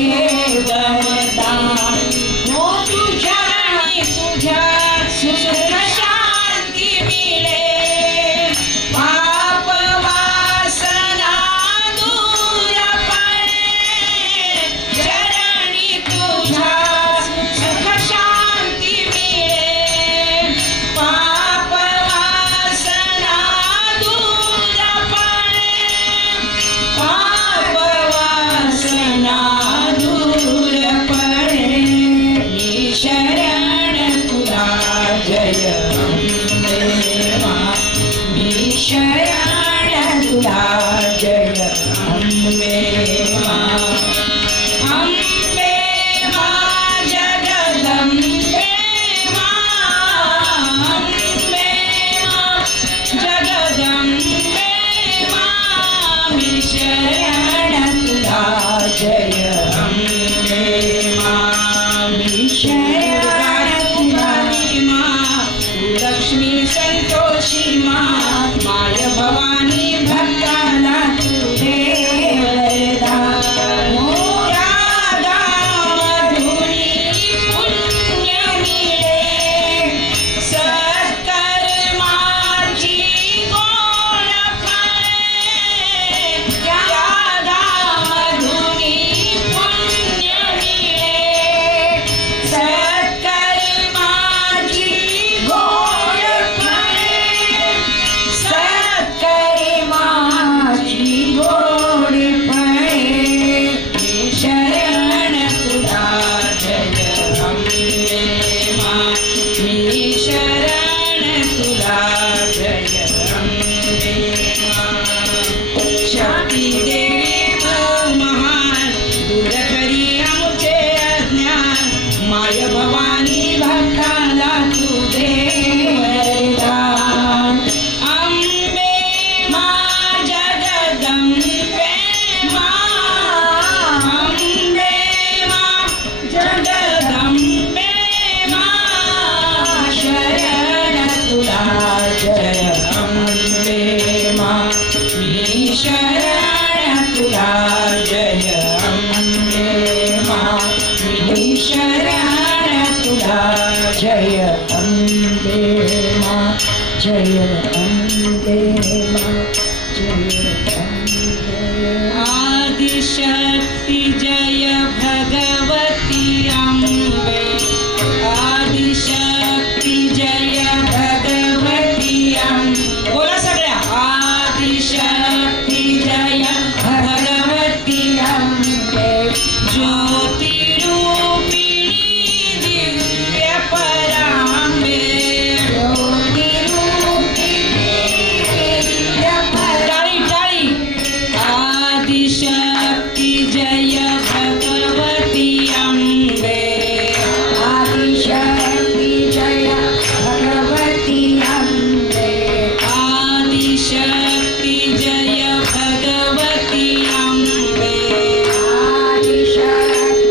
वरदान हो तुझ्या आणि तुझ्या सुख शांती मिळे पाप वासना दूर पळे चरणी तुझ्या सुख शांती मिळे पाप वासना दूर पळे पाप वासना दूर पळे मी शरण तुला जय अंबे मा मी शरण तुला जय अंबे मा अंबे मा जगदंबे मा अंबे मा जगदंबे मा मी शरण तुला जय अंबे मा मी शरण तुला मा तू लक्ष्मी संतोषी मा माय भवानी भक्ताला तू दे वरदान हो राधा मधुरी पुण्य मिळे सत्कर्माची गोड फळे राधा मधुरी पुण्य मिळे सत्कर्माची गोड फळे सत्कर्माची गोड फळे मी शरण तुला जय अंबे मा मी शरण तुला जय अंबे मा शक्ती देवी महान दूर करी आमचे अज्ञान माय भवानी भक्ताला तू दे वरदान अंबे मा जगदंबे मा अंबे मा जगदंबे मा शरण तुला जय अंबे मा मी शरण तुला जय अंबे मा मी शरण तुला जय अंबे मा जय अंबे मा जय अंबे आदिशक्ती जय भगवती अंबे आदिशक्ती जय भगवती अंबे बोला सगळ्या आदिशक्ती जय भगवती अंबे ज्योतिरूपिणी दिव्य परांबे ज्योतिरूपिणी दिव्य टाळी टाळी आदिशक्ती जय भगवती अंबे आदिशक्ती जय भगवती अंबे आदिशक्ती जय भगवती अंबे आदिशक्ती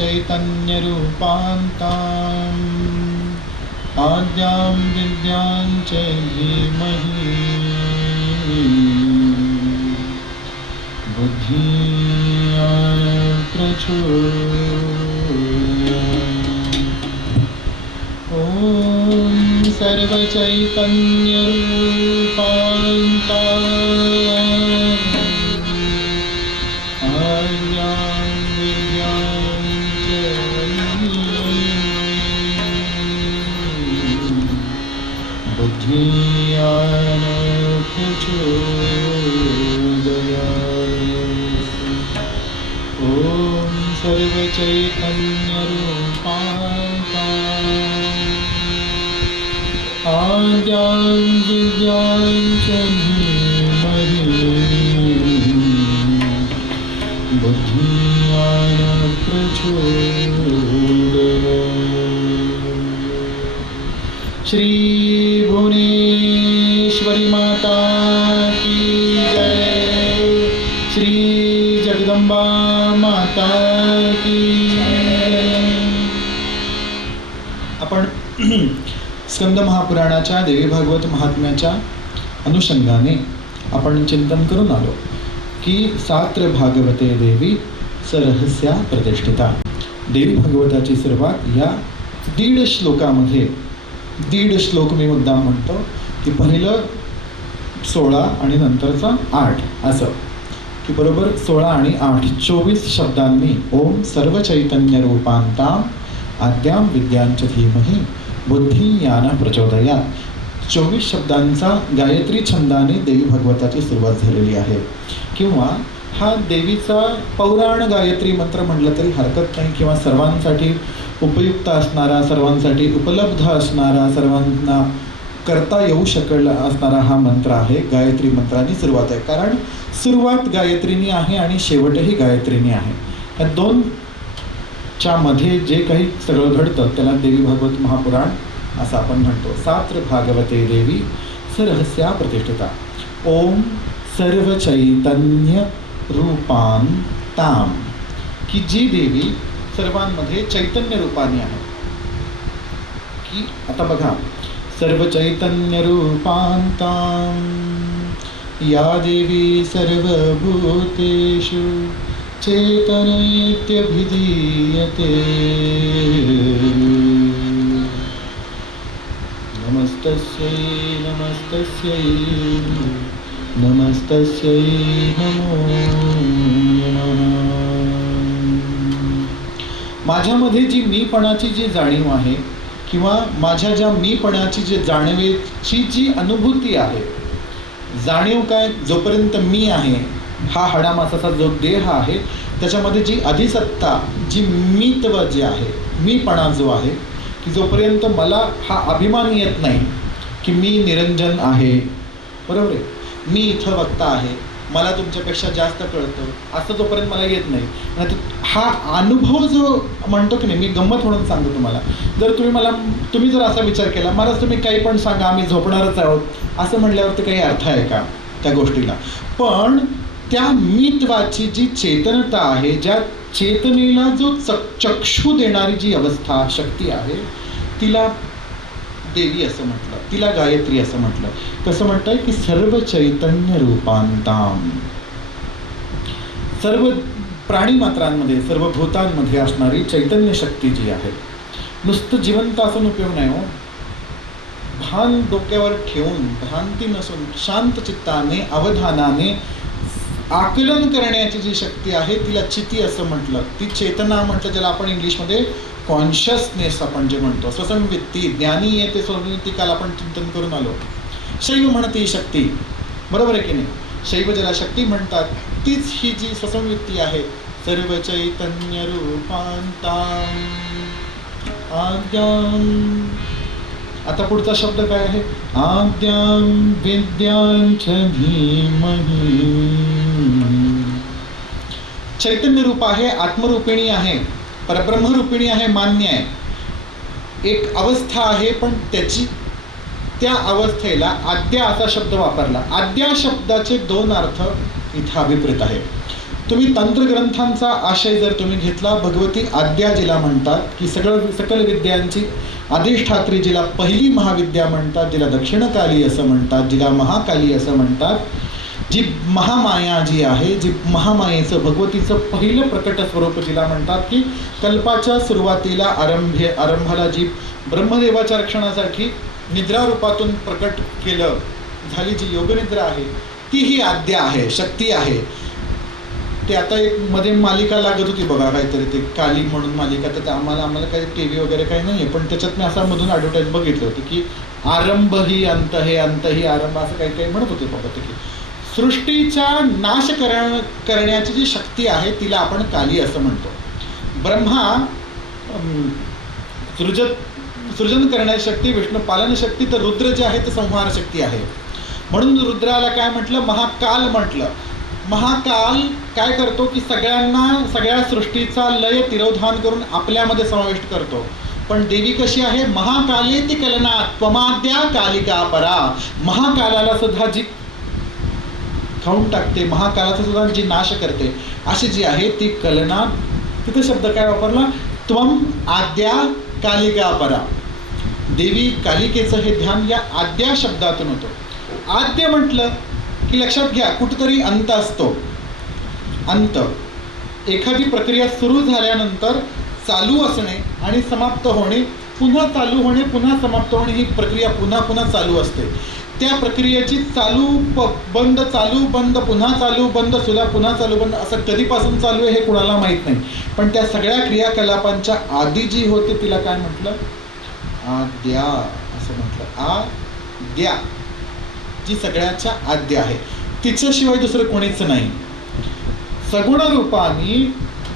सर्वचैतन्यरूपान्ताम् आद्यां विद्यां च धीमहि बुद्धिया प्रचोदयात्। ॐ सर्वचैतन्यरूपान्ताम् आद्यां विद्यां च बुद्धिया प्रचोदयात्। ॐ सर्वचैतन्यरूपान्ताम् आद्यां विद्यां च धीमहि बुद्धिया प्रचोदयात्। श्री भुवनेश्वरी माता की जय, श्री जगदंबा माता की जय। आपण स्कंद महापुराणाच्या देवी भागवत महात्म्याच्या अनुषंगाने आपण चिंतन करून आलो की सात्र भागवते देवी सरहस्या प्रतिष्ठिता। देवी भागवताची सुरुवात या 1.5 श्लोकामध्ये, 1.5 श्लोक मी मुद्दाम म्हणतो की पहिलं 16 आणि नंतरचा 8 असं की बरोबर 16 आणि 8 24 शब्दांनी ओम सर्व चैतन्य रूपांताम आद्यां विद्यांच धीमहि बुद्धी ज्ञान प्रचोदयात् 24 शब्दांचा गायत्री छंदाने देवी भागवताची सुरुवात झालेली आहे किंवा हा देवीचा पौराण गायत्री मंत्र म्हटलं तरी हरकत नाही किंवा सर्वांसाठी उपयुक्त असणारा, सर्वांसाठी उपलब्ध असणारा, सर्वांना करता येऊ शकेल असणारा हा मंत्र आहे। गायत्री मंत्राने सुरुवात आहे कारण सुरुवात गायत्रीने आहे आणि शेवटही गायत्रीने आहे। या दोनच्या मध्ये जे काही सगळं घडतं त्याला देवी भागवत महापुराण असं आपण म्हणतो। सात्र भागवते देवी सरहस्या प्रतिष्ठिता। ओम सर्व चैतन्य रूपांताम की जी देवी सर्वांमध्ये चैतन्य रूपाने आहे की आता बघा सर्व चैतन्य रूपांताम या देवी सर्वभूतेषु चेतनयत्यभिधीयते नमस्तस्यै नमस्तस्यै नमस्तस्यै नमो नमः। माझ्यामध्ये जी मीपणाची जी जाणीव आहे किंवा माझ्या ज्या मीपणाची जी जाणीवेची जी अनुभूती आहे, जाणीव काय, जोपर्यंत मी आहे हा हाडामासाचा जो देह आहे त्याच्यामध्ये जी अधिसत्ता, जी मीत्व जे आहे, मीपणा जो आहे की जोपर्यंत मला हा अभिमान येत नाही की मी निरंजन आहे, बरोबर आहे, मी इथं वक्ता आहे, मला तुमच्यापेक्षा जास्त कळतं, असं जोपर्यंत मला येत नाही, हा अनुभव जो म्हणतो की नाही, मी गंमत म्हणून सांगतो तुम्हाला, जर तुम्ही जर असा विचार केला महाराज तुम्ही काही पण सांगा आम्ही झोपणारच आहोत असं म्हणल्यावरती काही अर्थ आहे का त्या गोष्टीला। पण त्या मीत्वाची जी चेतनता आहे, ज्या चेतनेला जो चक्षु देणारी जी अवस्था शक्ती आहे तिला देवी असं म्हटलं, तिला गायत्री असं म्हटलं। कसं म्हणताय की सर्व चैतन्य रूपांताम, सर्व प्राणीमात्रांमध्ये, सर्व भूतांमध्ये असणारी चैतन्य शक्ती जी आहे, नुसतं जिवंत असून उपयोग नाही हो, भान डोक्यावर ठेवून भ्रांती नसून शांत चित्ताने अवधानाने आकलन करण्याची जी शक्ती आहे तिला चिती असं म्हटलं। ती चेतना म्हटलं ज्याला आपण इंग्लिशमध्ये कॉन्शियसनेस आपण जे म्हणतो, स्वसंवित्ती, ज्ञानी येते स्वसंवित्ती, काल आपण चिंतन करून आलो। शैव म्हणते ही शक्ती, बरोबर आहे की नाही, शैव ज्याला शक्ती म्हणतात तीच ही जी स्वसंवित्ती आहे। सर्व चैतन्य रूपांताम आद्यां, आता पुढचा शब्द काय आहे, आद्यां विद्यांच धीमहि। चैतन्य रूप आहे, आत्मरूपिणी आहे, परब्रह्मरूपिणी आहे, मान्य आहे, एक अवस्था आहे, पण त्या अवस्थेला आद्या असा शब्द वापरला। आद्या शब्दाचे 2 अर्थ इथं अभिप्रेत आहे। तुम्ही तंत्रग्रंथांचा आशय जर तुम्ही घेतला, भगवती आद्या जिला म्हणतात, की सकल विद्यांची अधिष्ठात्री, जिला पहिली महाविद्या म्हणतात, जिला दक्षिणकाली असं म्हणतात, जिला महाकाली असं म्हणतात, जी महामाया जी आहे, जी महामायेचं भगवतीचं पहिलं प्रकट स्वरूप जिला म्हणतात, की कल्पाच्या सुरुवातीला आरंभाला जी ब्रह्मदेवाच्या रक्षणासाठी निद्रा रूपातून प्रकट केलं झाली जी योगनिद्रा आहे, ती ही आद्या आहे, शक्ती आहे. ते आता एक मध्ये मालिका लागत होती बघा, काहीतरी ते काली म्हणून मालिका, तर आम्हाला काही टी व्ही वगैरे काही नाही आहे, पण त्याच्यात मी असा मधून ॲडव्हर्टाईज बघितलं होती की आरंभ ही अंत हे, अंत ही आरंभ, असं काही काही म्हणत होते बघा. ते की सृष्टीचा नाश करण्याची जी शक्ती आहे तिला आपण काली असं म्हणतो. ब्रह्मा सृजन करण्याची शक्ती, विष्णू पालन शक्ती, तर रुद्र जे आहे ते संहार शक्ती आहे. म्हणून रुद्राला काय म्हटलं, महाकाल म्हटलं. महाकाल काय करतो की सगळ्या सृष्टीचा लय तिरोधान करून आपल्यामध्ये समाविष्ट करतो. पण देवी कशी आहे, महाकालेति कलना त्वमाद्या कालिका परा. महाकालाला सुद्धा जी खाऊन टाकते, महाकालाचा सुद्धा जी नाश करते, अशी जी आहे ती कलना. तिथे शब्द काय वापरला, त्वम आद्या कालिका परा. देवी कालिकेचं हे ध्यान या आद्या शब्दातून होतं. आद्य म्हटलं की लक्षात घ्या, कुठेतरी अंत असतो. अंत, एखादी प्रक्रिया सुरू झाल्यानंतर चालू असणे आणि समाप्त होणे, पुन्हा चालू होणे, पुन्हा समाप्त होणे, ही प्रक्रिया पुन्हा पुन्हा चालू असते. त्या प्रक्रियेची चालू बंद, चालू बंद, पुन्हा चालू बंद, सुद्धा पुन्हा चालू बंद, असं कधीपासून चालू आहे हे कुणाला माहीत नाही. पण त्या सगळ्या क्रियाकलापांच्या आधी जी होते तिला काय म्हटलं, आद्या असं म्हटलं. आद्या जी सगळ्याच्या आद्य आहे, तिच्याशिवाय दुसरं कोणीच नाही. सगुण रूपानी,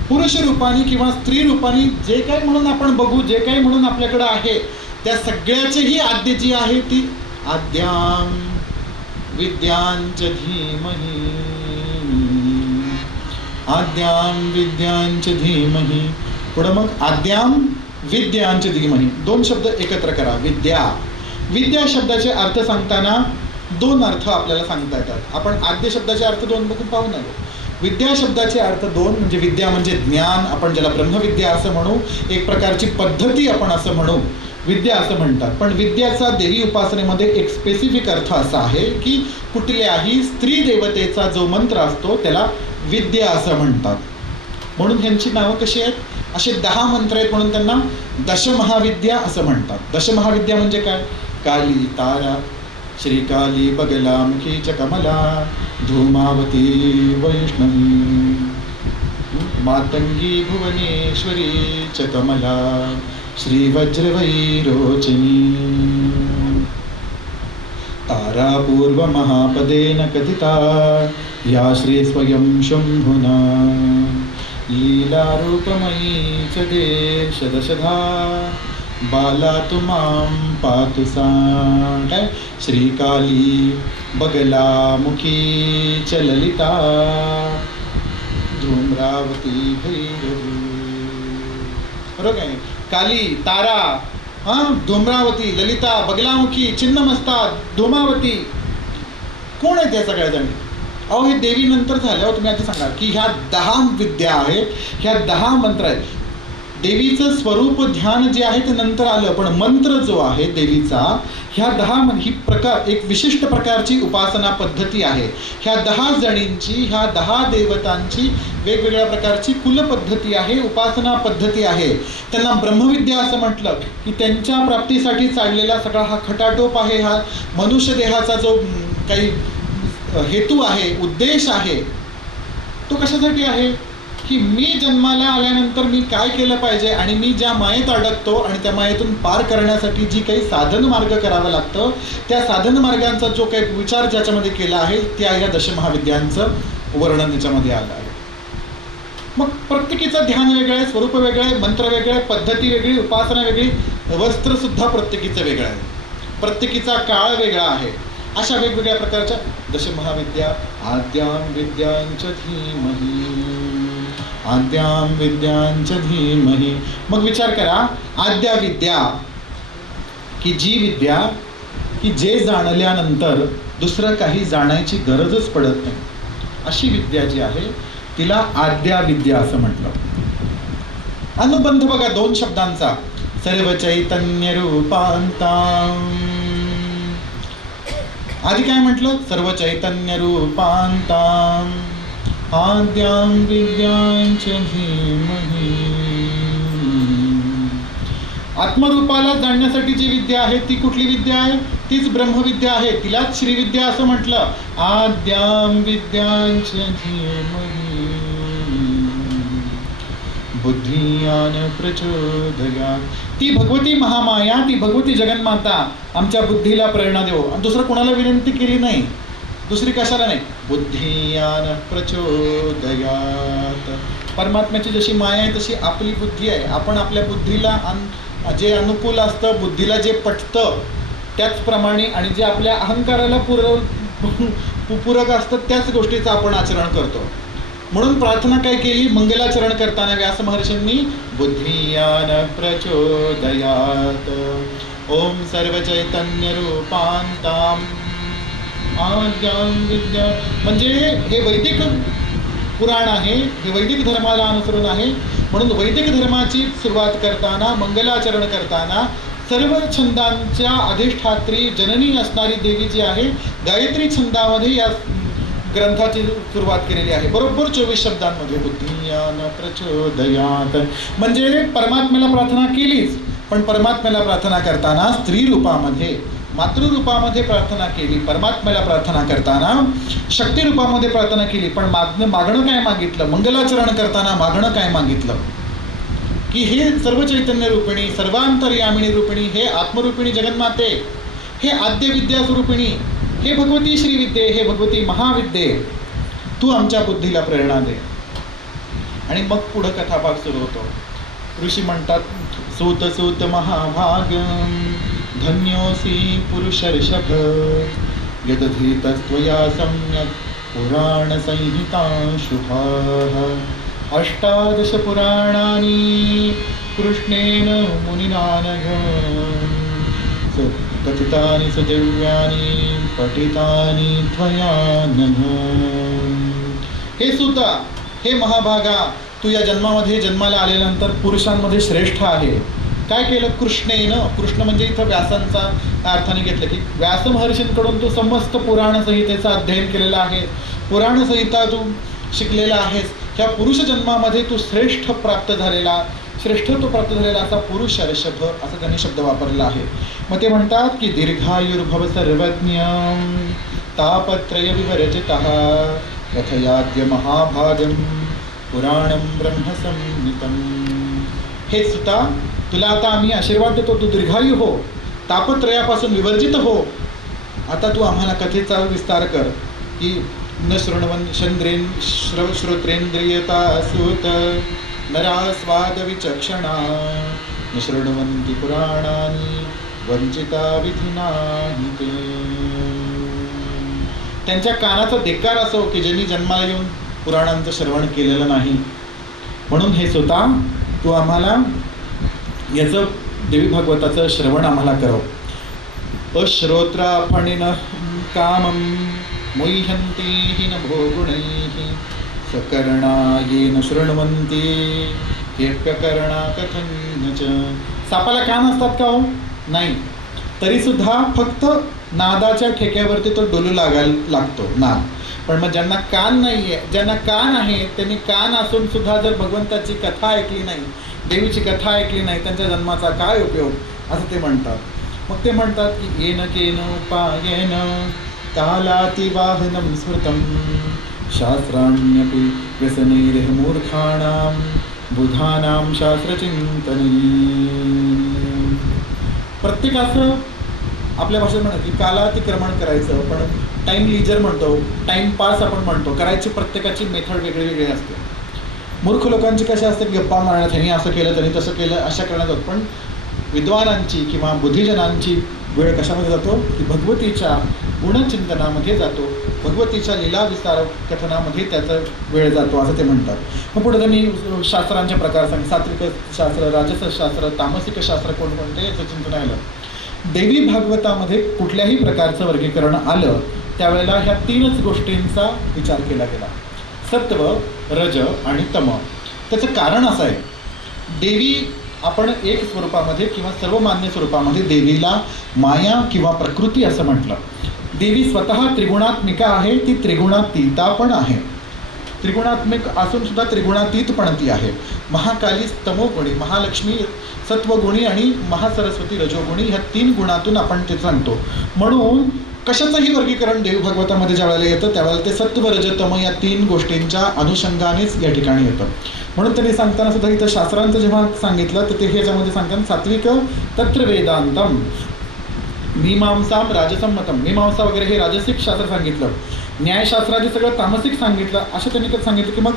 पुरुष रूपानी किंवा स्त्री रूपानी जे काही म्हणून आपण बघू, जे काही म्हणून आपल्याकडे आहे, त्या सगळ्याचीही आद्य जी आहे ती आद्यां विद्यांच धीमहि, आद्यां विद्यांच धीमहि. पुढं मग आद्यां विद्यांच धीमहि, दोन शब्द एकत्र करा. विद्या शब्दाचे अर्थ सांगताना दोन अर्थ आपल्याला सांगता येतात. आपण आद्य शब्दाचे अर्थ दोन बघून पाहून आलो. विद्या शब्दाचे अर्थ दोन, म्हणजे विद्या म्हणजे ज्ञान, आपण ज्याला ब्रह्मविद्या असं म्हणू, एक प्रकारची पद्धती आपण असं म्हणू, विद्या असं म्हणतात. पण विद्याचा देवी उपासनेमध्ये एक स्पेसिफिक अर्थ असा आहे की कुठल्याही स्त्री देवतेचा जो मंत्र असतो त्याला विद्या असं म्हणतात. म्हणून ह्यांची नावं कशी आहेत, असे 10 मंत्र आहेत म्हणून त्यांना दशमहाविद्या असं म्हणतात. दशमहाविद्या म्हणजे काय, काली तारा, श्रीकाली बगलामुखी च कमला, धूमावती वैष्णवी, मातंगी भुवनेश्वरी च कमला, श्रीवज्रवैरोचनी. तारा पूर्व महापदेन कथिता, या श्री स्वयं शंभुना, लीला रूपमयी च देशदशधा, बाला तु मां पातु सा. काय, श्रीकाली बगलामुखी च ललिता, धूम्रावती भैरवी. बरोबर आहे, काली, तारा, धूम्रावती, ललिता, बगलामुखी, छिन्नमस्ता, धूमावती. कोण आहेत या सगळ्या जणी? अहो हे देवी नंतर झाल्यावर तुम्ही आधी सांगा की ह्या 10 विद्या आहेत, ह्या 10 मंत्र आहेत. देवीचं स्वरूप ध्यान जे आहे ते नंतर आलं, पण मंत्र जो आहे देवीचा, ह्या 10 ही एक विशिष्ट प्रकारची उपासना पद्धती आहे. ह्या 10 जणींची, ह्या 10 देवतांची वेगवेगळ्या प्रकारची कुलपद्धती आहे, उपासना पद्धती आहे. त्यांना ब्रह्मविद्या असं म्हटलं की त्यांच्या प्राप्तीसाठी चाललेला सगळा हा खटाटोप आहे. हा मनुष्य देहाचा जो काही हेतू आहे, उद्देश आहे, तो कशासाठी आहे की मी जन्माला आल्यानंतर मी काय केलं पाहिजे आणि मी ज्या मायेत अडकतो आणि त्या मायेतून पार करण्यासाठी जी काही साधन मार्ग करावं लागतं, त्या साधन मार्गांचा जो काही विचार ज्याच्यामध्ये केला आहे त्या या दशमहाविद्यांचं वर्णन याच्यामध्ये आलं आहे. मग प्रत्येकीचं ध्यान वेगळं आहे, स्वरूप वेगळं आहे, मंत्र वेगळं आहे, पद्धती वेगळी, उपासना वेगळी, वस्त्रसुद्धा प्रत्येकीचं वेगळं आहे, प्रत्येकीचा काळ वेगळा आहे. अशा वेगवेगळ्या प्रकारच्या दशमहाविद्या. आद्यां विद्यांच धीमहि, आद्यां विद्यांच धीमहि. मग विचार करा, आद्या विद्या की जी विद्या की जे जाणल्यानंतर दुसरं काही जाणायची गरजच पडत नाही, अशी विद्या जी आहे तिला आद्या विद्या असं म्हटलं. अनुबंध बघा 2 शब्दांचा. सर्व चैतन्य रूपांतां. आधी काय म्हटलं? सर्व चैतन्य रूपांतां आद्यां विद्यां च धीमहि. आत्मरूपाला जाणण्यासाठी जी विद्या आहे ती कुठली विद्या आहे? तीच ब्रह्मविद्या आहे. तिलाच श्रीविद्या असं म्हटलं. आद्यां विद्यां च धीमहि बुद्धियान प्रचोदयात्. ती भगवती महामाया, ती भगवती जगन्माता आमच्या बुद्धीला प्रेरणा देव. आणि दुसरं कोणाला विनंती केली नाही, दुसरी कशाला नाही. बुद्धियान प्रचोदयात्. परमात्म्याची जशी माया आहे तशी आपली बुद्धी आहे. आपण आपल्या बुद्धीला जे अनुकूल असतं, बुद्धीला जे पटतं त्याचप्रमाणे आणि जे आपल्या अहंकाराला पूरक असतं त्याच गोष्टीचं आपण आचरण करतो. म्हणून प्रार्थना काय केली? मंगलाचरण करताना व्यास महर्षींनी बुद्धियान प्रचोदयात् ओम सर्व चैतन्य रूपांतां आद्यां विद्या. म्हणजे हे वैदिक पुराण आहे, हे वैदिक धर्माला अनुसरून आहे. म्हणून वैदिक धर्माची सुरुवात करताना, मंगलाचरण करताना सर्व छंदांच्या अधिष्ठात्री जननी असणारी देवी जी आहे, गायत्री छंदामध्ये या ग्रंथाची सुरुवात केलेली आहे. बरोबर 24 शब्दांमध्ये. बुद्धियान प्रचोदयात्. म्हणजे परमात्म्याला प्रार्थना केलीच, पण परमात्म्याला प्रार्थना करताना स्त्री रूपामध्ये, मातृरूपामध्ये प्रार्थना केली. परमात्म्याला प्रार्थना करताना शक्ती रूपामध्ये प्रार्थना केली. पण मागणं काय मागितलं? मंगलाचरण करताना मागणं काय मागितलं? की हे सर्व चैतन्य रूपिणी, सर्वांतर्यामिनी रूपिणी, हे आत्मरूपिणी जगन्माते, हे आद्य विद्या स्वरूपिणी, हे भगवती श्रीविद्ये, हे भगवती महाविद्ये, तू आमच्या बुद्धीला प्रेरणा दे. आणि मग पुढं कथाभाग सुरू होतो. ऋषी म्हणतात, सूत सूत महाभागं धन्योसी पुरुषर्षभ यदधीतस्त्वया सम्यक् पुराण संहिता शुभाः. 18 पुराणानि कृष्णेन मुनिना नघ कथितानि सुदिव्यानि पठितानि त्वया नघ. हे सुता, हे महाभागा, तू या जन्मामध्ये जन्माला आल्यानंतर पुरुषांमध्ये श्रेष्ठ आहे. काय केलं? कृष्णेनं. कृष्ण म्हणजे इथं व्यासांचा अर्थाने घेतलं की व्यास महर्षींकडून तू समस्त पुराण संहितेचं अध्ययन केलेलं आहे, पुराण संहिता तू शिकलेला आहेस. ह्या पुरुष जन्मामध्ये तू श्रेष्ठत्व प्राप्त झालेला असा पुरुष ऋषभ असा त्यांनी शब्द वापरला आहे. मग ते म्हणतात की दीर्घायुर्भव सर्वज्ञ तापत्रय विवर्जितः यथयाद्य महाभागं पुराणं ब्रह्मसंहितं. हे सुता, तुला आता आम्ही आशीर्वाद देतो, तू दीर्घायू हो, तापत्रयापासून विवर्जित हो. आता तू आम्हाला कथेचा विस्तार कर की न शृण्वन श्रोत्रेंद्रियता सूत नरास्वाद विचक्षणा न शृण्वन्ति पुराणानि वंचिता विधिना ते. त्यांच्या कानाचा धिक्कार असो की ज्यांनी जन्माला येऊन पुराणांचं श्रवण केलेलं नाही. म्हणून हे स्वतः तू आम्हाला याचं देवी भागवताचं श्रवण आम्हाला करव. अश्रोत्राफणिन कामं मुह्यन्ति हि न भोगुणैः सकर्णा येन शृण्वन्ति ह्यप्यकर्णा कथं च. सापाला कान असतात का हो? नाही. तरीसुद्धा फक्त नादाच्या ठेक्यावरती तो डोलू लागतो नाद. पण मग ज्यांना कान नाही आहे, ज्यांना कान आहे, त्यांनी कान असून सुद्धा जर भगवंताची कथा ऐकली नाही, देवीची कथा ऐकली नाही, त्यांच्या जन्माचा काय उपयोग, असं ते म्हणतात. मग ते म्हणतात की येन केन उपायेन कालातिवाहनं स्मृतं शास्त्राण्यपि व्यसनैर्ह मूर्खाणां बुधानां शास्त्रचिंतने. प्रत्येकाचं आपल्या भाषेत म्हणत की कालातिक्रमण करायचं, पण टाईम लिजर म्हणतो, टाईम पास आपण म्हणतो, करायची प्रत्येकाची मेथड वेगळी वेगळी असते. मूर्ख लोकांची कशा असते की गप्पा मारण्यात, ह्यांनी असं केलं त्यांनी तसं केलं अशा करण्यात होत. पण विद्वानांची किंवा बुद्धिजनांची वेळ कशामध्ये जातो की भगवतीच्या गुणचिंतनामध्ये जातो, भगवतीच्या लीला विस्तार कथनामध्ये त्याचा वेळ जातो असं ते म्हणतात. मग पुढे त्यांनी शास्त्रांचे प्रकार सांग, सात्विक शास्त्र, राजस शास्त्र, तामसिक शास्त्र कोणकोणते याचं चिंतन आलं. देवी भागवतामध्ये कुठल्याही प्रकारचं वर्गीकरण आलं त्यावेळेला ह्या 3च गोष्टींचा विचार केला गेला. सत्व, रज आणि तम. त्याचं कारण असं आहे, देवी आपण एक स्वरूपामध्ये किंवा सर्वमान्य स्वरूपामध्ये देवीला माया किंवा प्रकृती असं म्हटलं. देवी स्वतः त्रिगुणात्मिका आहे, ती त्रिगुणातीता पण आहे. त्रिगुणात्मिक असून सुद्धा त्रिगुणातीत पण ती आहे. महाकाली तमोगुणी, महालक्ष्मी सत्वगुणी आणि महासरस्वती रजोगुणी, ह्या 3 गुणातून आपण ते सांगतो. म्हणून कशाचंही वर्गीकरण देवी भागवतामध्ये ज्या वेळेला येतं त्यावेळेला ते सत्व रज तम या 3 गोष्टींच्या अनुषंगानेच या ठिकाणी येतं. म्हणून त्यांनी सांगताना सुद्धा इथं शास्त्रांचं जेव्हा सांगितलं तर ते ह्याच्यामध्ये सांगताना सात्विक तत्र वेदांतम, मीमांसाम राजसम्मतम, मीमांसा वगैरे हे राजसिक शास्त्र सांगितलं, न्यायशास्त्रादी सगळं तामसिक सांगितलं. असं त्यांनी तर सांगितलं की मग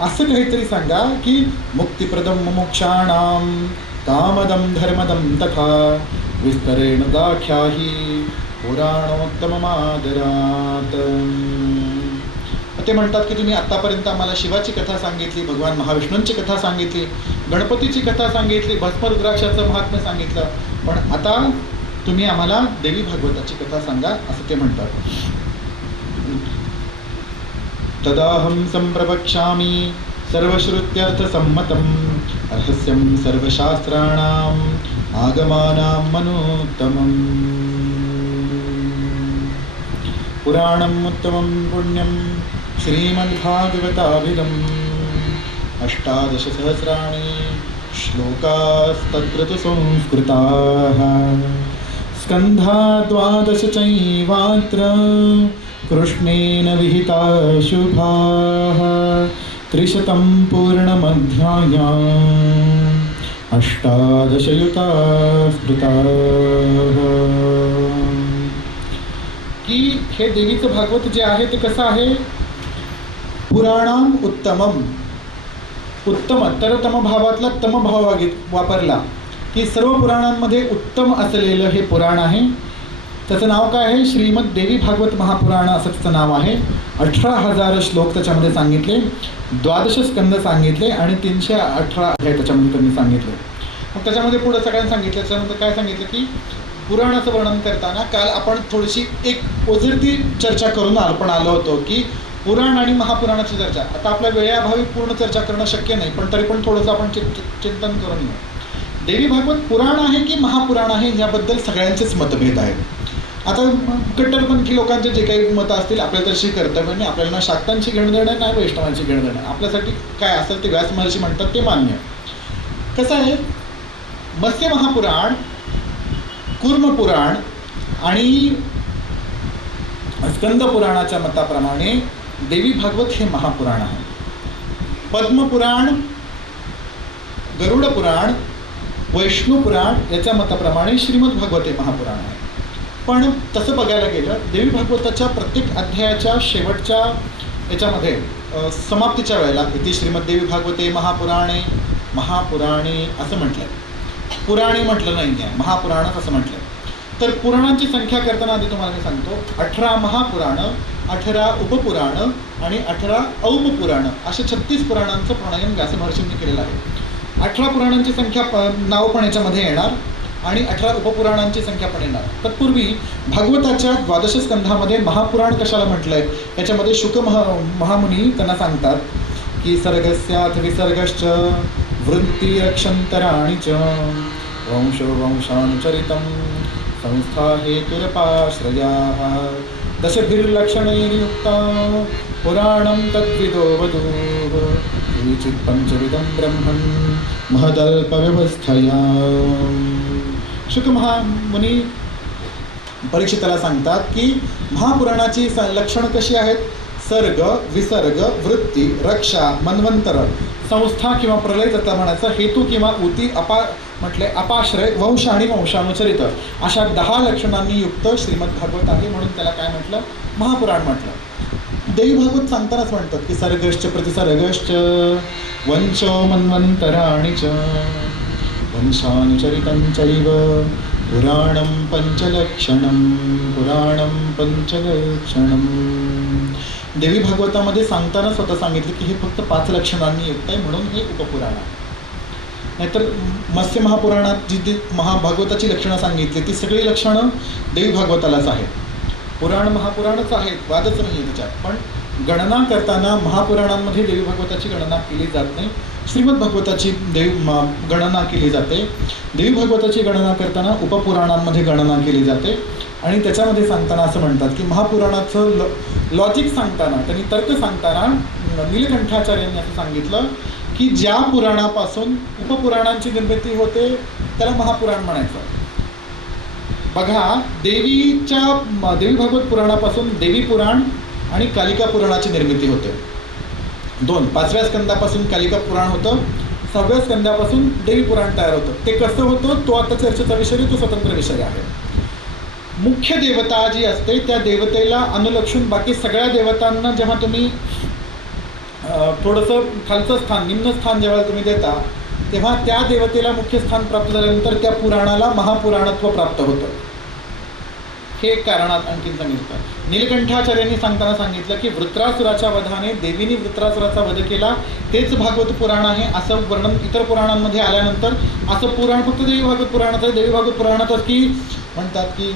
असं काहीतरी सांगा की मुक्तिप्रदम मोक्षाणाम कामदम धर्मदम तथा विस्तरेण दाख्याही पुराणोत्तममादरात. ते म्हणतात की तुम्ही आत्तापर्यंत आम्हाला शिवाची कथा सांगितली, भगवान महाविष्णूंची कथा सांगितली, गणपतीची कथा सांगितली, भस्म रुद्राक्षाचं महात्म्य सांगितलं, पण आता तुम्ही आम्हाला देवी भागवताची कथा सांगा असं ते म्हणतात. तदाहं संप्रवक्ष्यामि सर्वश्रुत्यर्थसम्मतं रहस्यं सर्वशास्त्राणाम् आगमानां मनोत्तमम्. पुराणम् उत्तमं पुण्यं श्रीमद्भागवताभिधम् 18,000 श्लोकास्तत्र तु संस्कृताः. स्कन्धा 12 चैवात्र कृष्णेन विहिता शुभाः. 300 पूर्णमध्याया 18 युता स्मृताः. की हे देवीचं भागवत जे आहे ते कसं आहे, पुराणाम उत्तमम, उत्तम तरतम भावातला तम भाव वापरला की सर्व पुराणांमध्ये उत्तम असलेलं हे पुराण आहे. त्याचं नाव काय आहे, श्रीमद देवी भागवत महापुराण असं त्याचं नाव आहे. 18,000 श्लोक त्याच्यामध्ये सांगितले, 12 स्कंद सांगितले आणि 318 अध्याय त्याच्यामध्ये त्यांनी सांगितले. मग त्याच्यामध्ये पुढं सगळ्यांनी सांगितलं. त्याच्यानंतर काय सांगितलं की पुराणाचं वर्णन करताना काल आपण थोडीशी एक ओझरती चर्चा करून आपण आलो होतो की पुराण आणि महापुराणाची चर्चा. आता आपल्या वेळेअभावी पूर्ण चर्चा करणं शक्य नाही, पण तरी पण थोडंसं आपण चिंतन करून येऊ. देवी भागवत पुराण आहे की महापुराण आहे याबद्दल सगळ्यांचेच मतभेद आहेत. आता कट्टरपंथी लोकांचे जे काही मतं असतील आपल्याला तशी कर्तव्य नाही, आपल्याला ना शाक्तांची घेणं देणं नाही, वैष्णवांची घेणं देणं. आपल्यासाठी काय असेल ते व्यास महर्षी म्हणतात ते मान्य. कसं आहे, मत्स्य महापुराण, कूर्म पुराण आणि स्कंद पुराणाच्या मताप्रमाणे देवी भागवत हे महापुराण आहे. पद्मपुराण, गरुड पुराण, वैष्णू पुराण याच्या मताप्रमाणे श्रीमद भागवत हे महापुराण आहे. पण तसं बघायला गेलं देवी भागवताच्या प्रत्येक अध्यायाच्या शेवटच्या याच्यामध्ये समाप्तीच्या वेळेला इथे श्रीमद देवी भागवते महापुराणे महापुराणे असं म्हटलंय. पुराणे म्हटलं नाही आहे, महापुराणच असं म्हटलंय. तर पुराणांची संख्या करताना आधी तुम्हाला मी सांगतो, 18 महापुराणं, 18 उपपुराण आणि 18 औपपुराण असे 36 पुराणांचं प्रणयन व्यास महर्षींनी केलेलं आहे. 18 पुराणांची संख्या नाव पण याच्यामध्ये येणार आणि 18 उपपुराणांची संख्या पण येणार. तत्पूर्वी भागवताच्या 12 स्कंधामध्ये महापुराण कशाला म्हटलंय याच्यामध्ये शुक महामुनी त्यांना सांगतात की सर्गस्याथ विसर्गश्च वृत्ती रक्षंतराणि च वंशो वंशानुचरितं संस्था हेतुरपाश्रयाः दशभिर्लक्षणैर्युक्ता पुराणं तद्विदो वधूः केचित् पंचविदं ब्रह्मन् महदल्पव्यवस्थया. शुक महामुनी परीक्षिताला सांगतात की महापुराणाची लक्षणं कशी आहेत, सर्ग, विसर्ग, वृत्ती, रक्षा, मन्वंतर, संस्था किंवा प्रलय जाता म्हणायचं, हेतू किंवा उती, म्हटले अपाश्रय, वंश आणि वंशानुचरित अशा 10 लक्षणांनी युक्त श्रीमद भागवत आहे. म्हणून त्याला काय म्हटलं, महापुराण म्हटलं. देवी भागवत सांगतानाच म्हणतात की सर्गश्च प्रतिसर्गश्च वंशो मन्वंतराणि च वंशानुचरितं चैव पुराणं पंचलक्षणं पुराणं पंचलक्षणं. देवी भागवतामध्ये सांगताना स्वतः सांगितलं की हे फक्त 5 लक्षणांनी युक्त आहे, म्हणून हे उपपुराण आहे. नाहीतर मत्स्य महापुराणात जी महाभागवताची लक्षणं सांगितली ती सगळी लक्षणं देवी भागवतालाच आहेत. पुराण महापुराणच आहेत, वादच नाही आहे त्याच्यात. पण गणना करताना महापुराणांमध्ये देवी भागवताची गणना केली जात नाही. श्रीमद भागवताची गणना केली जाते. देवी भागवताची गणना करताना उपपुराणांमध्ये गणना केली जाते. आणि त्याच्यामध्ये सांगताना असं म्हणतात की महापुराणाचं लॉजिक सांगताना, त्यांनी तर्क सांगताना नीलकंठाचार्यांनी असं सांगितलं की ज्या पुराणापासून उपपुराणांची निर्मिती होते त्याला महापुराण म्हणायचं. बघा, देवी भागवत पुराणापासून देवी पुराण आणि कालिका पुराणाची निर्मिती होते. 5व्या स्कंदापासून कालिका पुराण होतं, 6व्या स्कंदापासून देवी पुराण तयार होतं. ते कसं होतं तो आता चर्चेचा विषय आहे, तो स्वतंत्र विषय आहे. मुख्य देवता जी असते त्या देवतेला अनुलक्षून बाकी सगळ्या देवतांना जेव्हा तुम्ही थोडंसं खालचं स्थान, निम्न स्थान जेव्हा तुम्ही देता, तेव्हा त्या देवतेला मुख्य स्थान प्राप्त झाल्यानंतर त्या पुराणाला महापुराणत्व प्राप्त होतं. हे एक कारणात आणखीन सांगितलं. नीलकंठाचार्यांनी सांगताना सांगितलं की वृत्रासुराच्या वधाने देवीने वृत्रासुराचा वध केला, तेच भागवत पुराण आहे असं वर्णन इतर पुराणांमध्ये आल्यानंतर असं पुराण फक्त देवी भागवत पुराणात आहे. देवी भागवत पुराणातच की म्हणतात की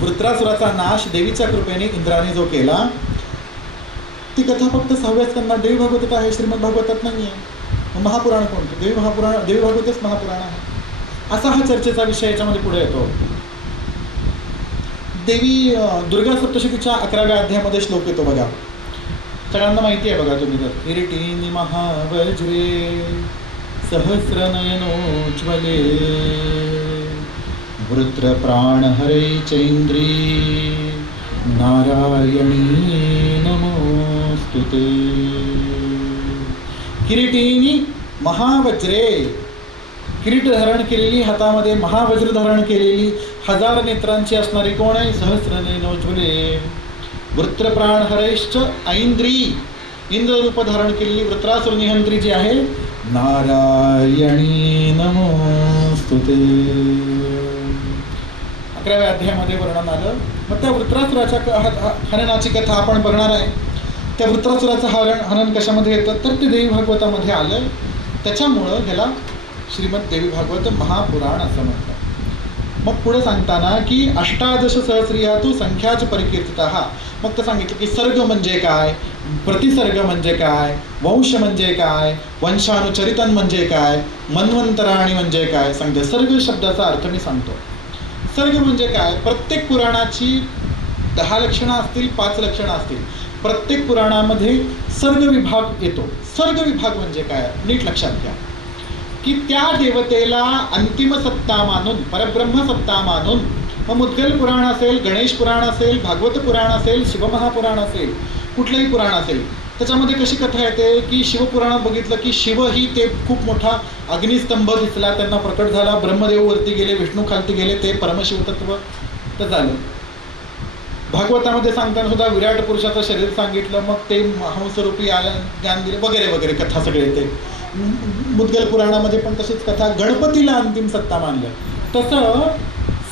वृत्रासुराचा नाश देवीच्या कृपेने इंद्राने जो केला, ती कथा फक्त 6व्या स्कंदात देवी भागवतात आहे, श्रीमद भागवतात नाही आहे. महापुराण कोणतं? देवी भागवतच महापुराण आहे. असा हा चर्चेचा विषय याच्यामध्ये पुढे येतो. देवी दुर्गा सप्तशतीच्या 11व्या अध्यायामध्ये श्लोक येतो बघा, सगळ्यांना माहिती आहे बघा तुम्ही तर. किरीटिनी महावज्रे सहस्रनयनोज्ज्वले वृत्रप्राणहरे चैन्द्री नारायणी नमोस्तुते. किरीटिनी महावज्रे, किरीट धारण केलेली, हातामध्ये महावज्र धारण केलेली, 1000 नेत्रांची असणारी कोण आहे? सहस्रनयनोज्ज्वले वृत्रप्राण हरेश्च ऐंद्री, इंद्ररूप धारण केलेली वृत्रासुर निहंत्री जी आहे, नारायणी नमोस्तुते. 11व्या अध्यायामध्ये वर्णन आलं. मग त्या वृत्रासुराच्या हननाची कथा आपण बघणार आहे. त्या वृत्रासुराचं हनन कशामध्ये येतं तर ते देवी भागवतामध्ये आलं. त्याच्यामुळं ह्याला श्रीमद देवी भागवत महापुराण असं म्हणतात. मग पुढे सांगताना की 18 सहस्रियातु संख्याच परिकीर्तितः. मग तर सांगितलं की सर्ग म्हणजे काय, प्रतिसर्ग म्हणजे काय, वंश म्हणजे काय, वंशानुचरितन म्हणजे काय, मन्वंतराणी म्हणजे काय सांगते. सर्ग शब्दाचा अर्थ मी सांगतो. सर्ग म्हणजे काय? प्रत्येक पुराणाची 10 लक्षणं असतील, 5 लक्षणं असतील. प्रत्येक पुराणामध्ये सर्ग विभाग येतो. सर्ग विभाग म्हणजे काय नीट लक्षात घ्या की त्या देवतेला अंतिम सत्ता मानून, परब्रह्म सत्ता मानून, मग मुद्गल पुराण असेल, गणेश पुराण असेल, भागवत पुराण असेल, शिवमहापुराण असेल, कुठलंही पुराण असेल, त्याच्यामध्ये कशी कथा येते की शिवपुराणात बघितलं की शिव ही ते खूप मोठा अग्निस्तंभ दिसला, त्यांना प्रकट झाला, ब्रह्मदेव वरती गेले, विष्णू खालती गेले, ते परमशिवतत्व तर झालं. भागवतामध्ये सांगताना सुद्धा विराट पुरुषाचं शरीर सांगितलं, मग ते हंसरूपी आलं, ज्ञान दिले, वगैरे वगैरे कथा सगळे येते. मुद्गल पुराणामध्ये पण तशीच कथा, गणपतीला अंतिम सत्ता मानलं. तसं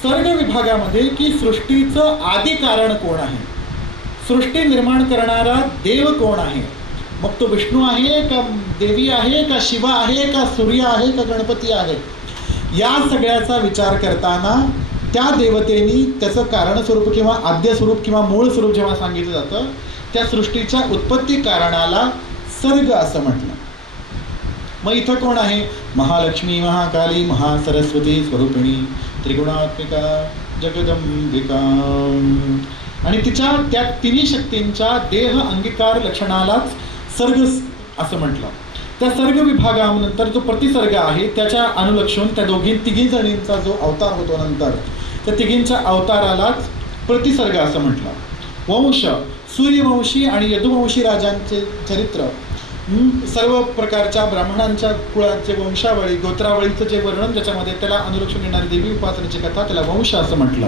सर्ग विभागामध्ये की सृष्टीचं आदी कारण कोण आहे, सृष्टी निर्माण करणारा देव कोण आहे, मग तो विष्णू आहे का देवी आहे का शिव आहे का सूर्य आहे का गणपती आहे, या सगळ्याचा विचार करताना त्या देवतेनी त्याचं कारणस्वरूप किंवा आद्य स्वरूप किंवा मूळ स्वरूप जेव्हा सांगितलं जातं, त्या सृष्टीच्या उत्पत्ती कारणाला सर्ग असं म्हटलं. मग इथं कोण आहे? महालक्ष्मी, महाकाली, महासरस्वती स्वरूपिणी, त्रिगुणात्मिका, जगदंबिका. आणि तिच्या त्या तिन्ही शक्तींच्या देह अंगीकार लक्षणालाच सर्ग असं म्हटलं. त्या सर्ग विभागानंतर जो प्रतिसर्ग आहे त्याच्या अनुलक्षून त्या तिघी जणींचा जो अवतार होतो नंतर, त्या तिघींच्या अवतारालाच प्रतिसर्ग असं म्हटलं. वंश, सूर्यवंशी आणि यदुवंशी राजांचे चरित्र, सर्व प्रकारच्या ब्राह्मणांच्या कुळाचे वंशावळी, गोत्रावळीचं जे वर्णन त्याच्यामध्ये त्याला अनुलक्षून येणारी देवी उपासनेची कथा, त्याला वंश असं म्हटलं.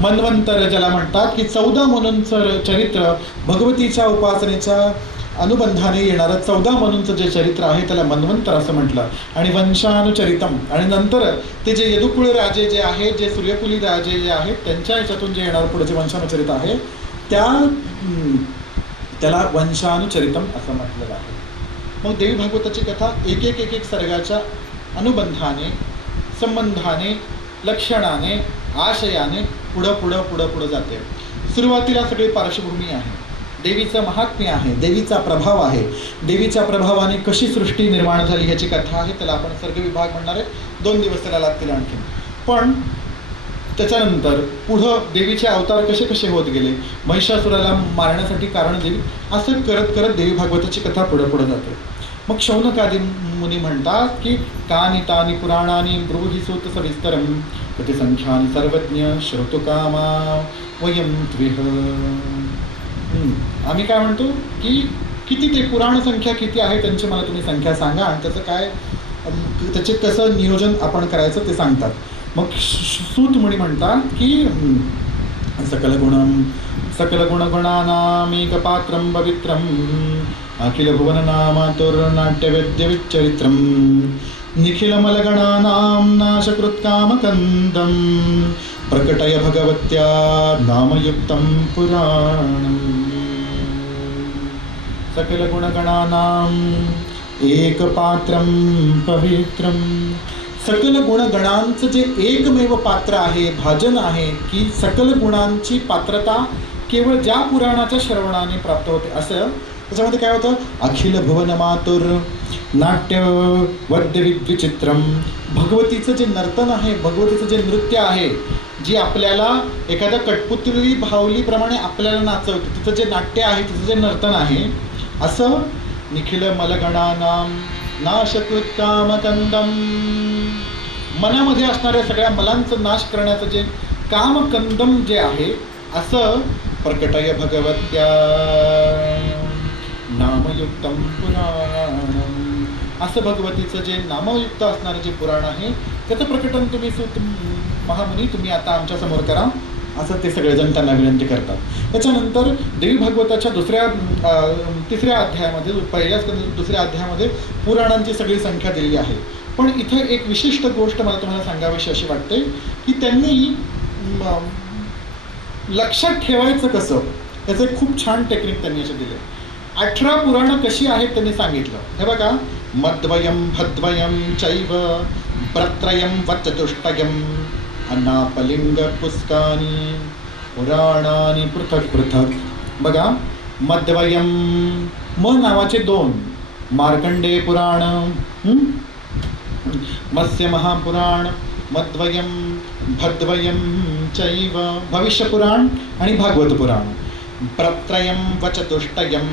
मन्वंतर ज्याला म्हणतात की 14 म्हणूनचं चरित्र, भगवतीच्या उपासनेच्या अनुबंधाने येणारं 14 म्हणूनचं जे चरित्र आहे त्याला मन्वंतर असं म्हटलं. आणि वंशानुचरितम, आणि नंतर ते जे यदुकुळ राजे जे आहेत, जे सूर्यकुली राजे जे आहेत, त्यांच्या ह्याच्यातून जे येणारं पुढे जे वंशानुचरित आहे त्याला वंशानुचरितम असं म्हटलेलं आहे. मग देवी भागवताची कथा एक एक सर्गाच्या अनुबंधाने, संबंधाने, लक्षणाने, आशयाने पुढं जाते. सुरुवातीला सगळी पार्श्वभूमी आहे. देवीचं महात्म्य आहे, देवीचा प्रभाव आहे, देवीच्या प्रभावाने कशी सृष्टी निर्माण झाली ह्याची कथा आहे. त्याला आपण सर्ग विभाग म्हणणार आहे. 2 दिवस त्याला लागतील आणखी. पण त्याच्यानंतर पुढं देवीचे अवतार कसे कसे होत गेले, महिषासुराला मारण्यासाठी कारण देवी, असं करत करत देवी भागवताची कथा पुढं पुढं जाते. मग शौनकादी मुनी म्हणतात की कानि तानि पुराणानि ब्रूहि सूत सविस्तरम प्रतिसंख्यानि सर्वज्ञ श्रोतुकामा वयं त्विह. आम्ही काय म्हणतो की किती ते पुराण संख्या किती आहे त्यांची मला तुम्ही संख्या सांगा आणि त्याचं काय त्याचे कसं नियोजन आपण करायचं ते सांगतात. मग सूत मुनी म्हणतात की सकल गुणगुणानामेकपात्रं पवित्रं अखिल भुवननामातुर्नाट्यवेद्यविच्चरित्रं निखिलमलगणानां नाशकृत्कामकन्दं प्रकटय भगवत्या नामयुक्तं पुराणम्. सकल गुणगणानां एकपात्रं पवित्रं. सकल गुणगणांचं जे एकमेव पात्र आहे, भाजन आहे, की सकल गुणांची पात्रता केवळ ज्या पुराणाच्या श्रवणाने प्राप्त होते. असं त्याच्यामध्ये काय होतं, अखिल भुवन मातुर नाट्य वद्य विचित्रम. भगवतीचं जे नर्तन आहे, भगवतीचं जे नृत्य आहे, जी आपल्याला एखाद्या कठपुतळी भावलीप्रमाणे आपल्याला नाचवते, तिचं जे नाट्य आहे, तिचं जे नर्तन आहे, असं निखिल मलगणानां नाशकृत्कामकंदम. मनामध्ये असणाऱ्या सगळ्या मलांचं नाश करण्याचं जे कामकंदम जे आहे, असं प्रकटय भगवत्या नामयुक्तं पुराणम. असं भगवतीचं जे नामयुक्त असणारं जे पुराण आहे त्याचं प्रकटन तुम्ही महामुनी तुम्ही आता आमच्या समोर करा, असं ते सगळेजण त्यांना विनंती करतात. त्याच्यानंतर देवी भागवताच्या तिसऱ्या अध्यायामध्ये, पहिल्या दुसऱ्या अध्यायामध्ये पुराणांची सगळी संख्या दिली आहे. पण इथं एक विशिष्ट गोष्ट मला तुम्हाला सांगावीशी अशी वाटते की त्यांनी लक्षात ठेवायचं कसं याचं एक खूप छान टेक्निक त्यांनी असे दिले. 18 पुराणं कशी आहेत त्यांनी सांगितलं. हे बघा, मद्वयं भद्वयं चैव प्रत्रयं वचतुष्टयं अनापलिंग पुस्कानि पुराणानि पृथक पृथक. बघा, मद्वयं म नावाचे 2, मार्कंडेय पुराण, मत्स्य महापुराण, मद्वयं भद्वयं चैव भविष्य पुराण आणि भागवत पुराण. प्रत्रयं वचतुष्टयं,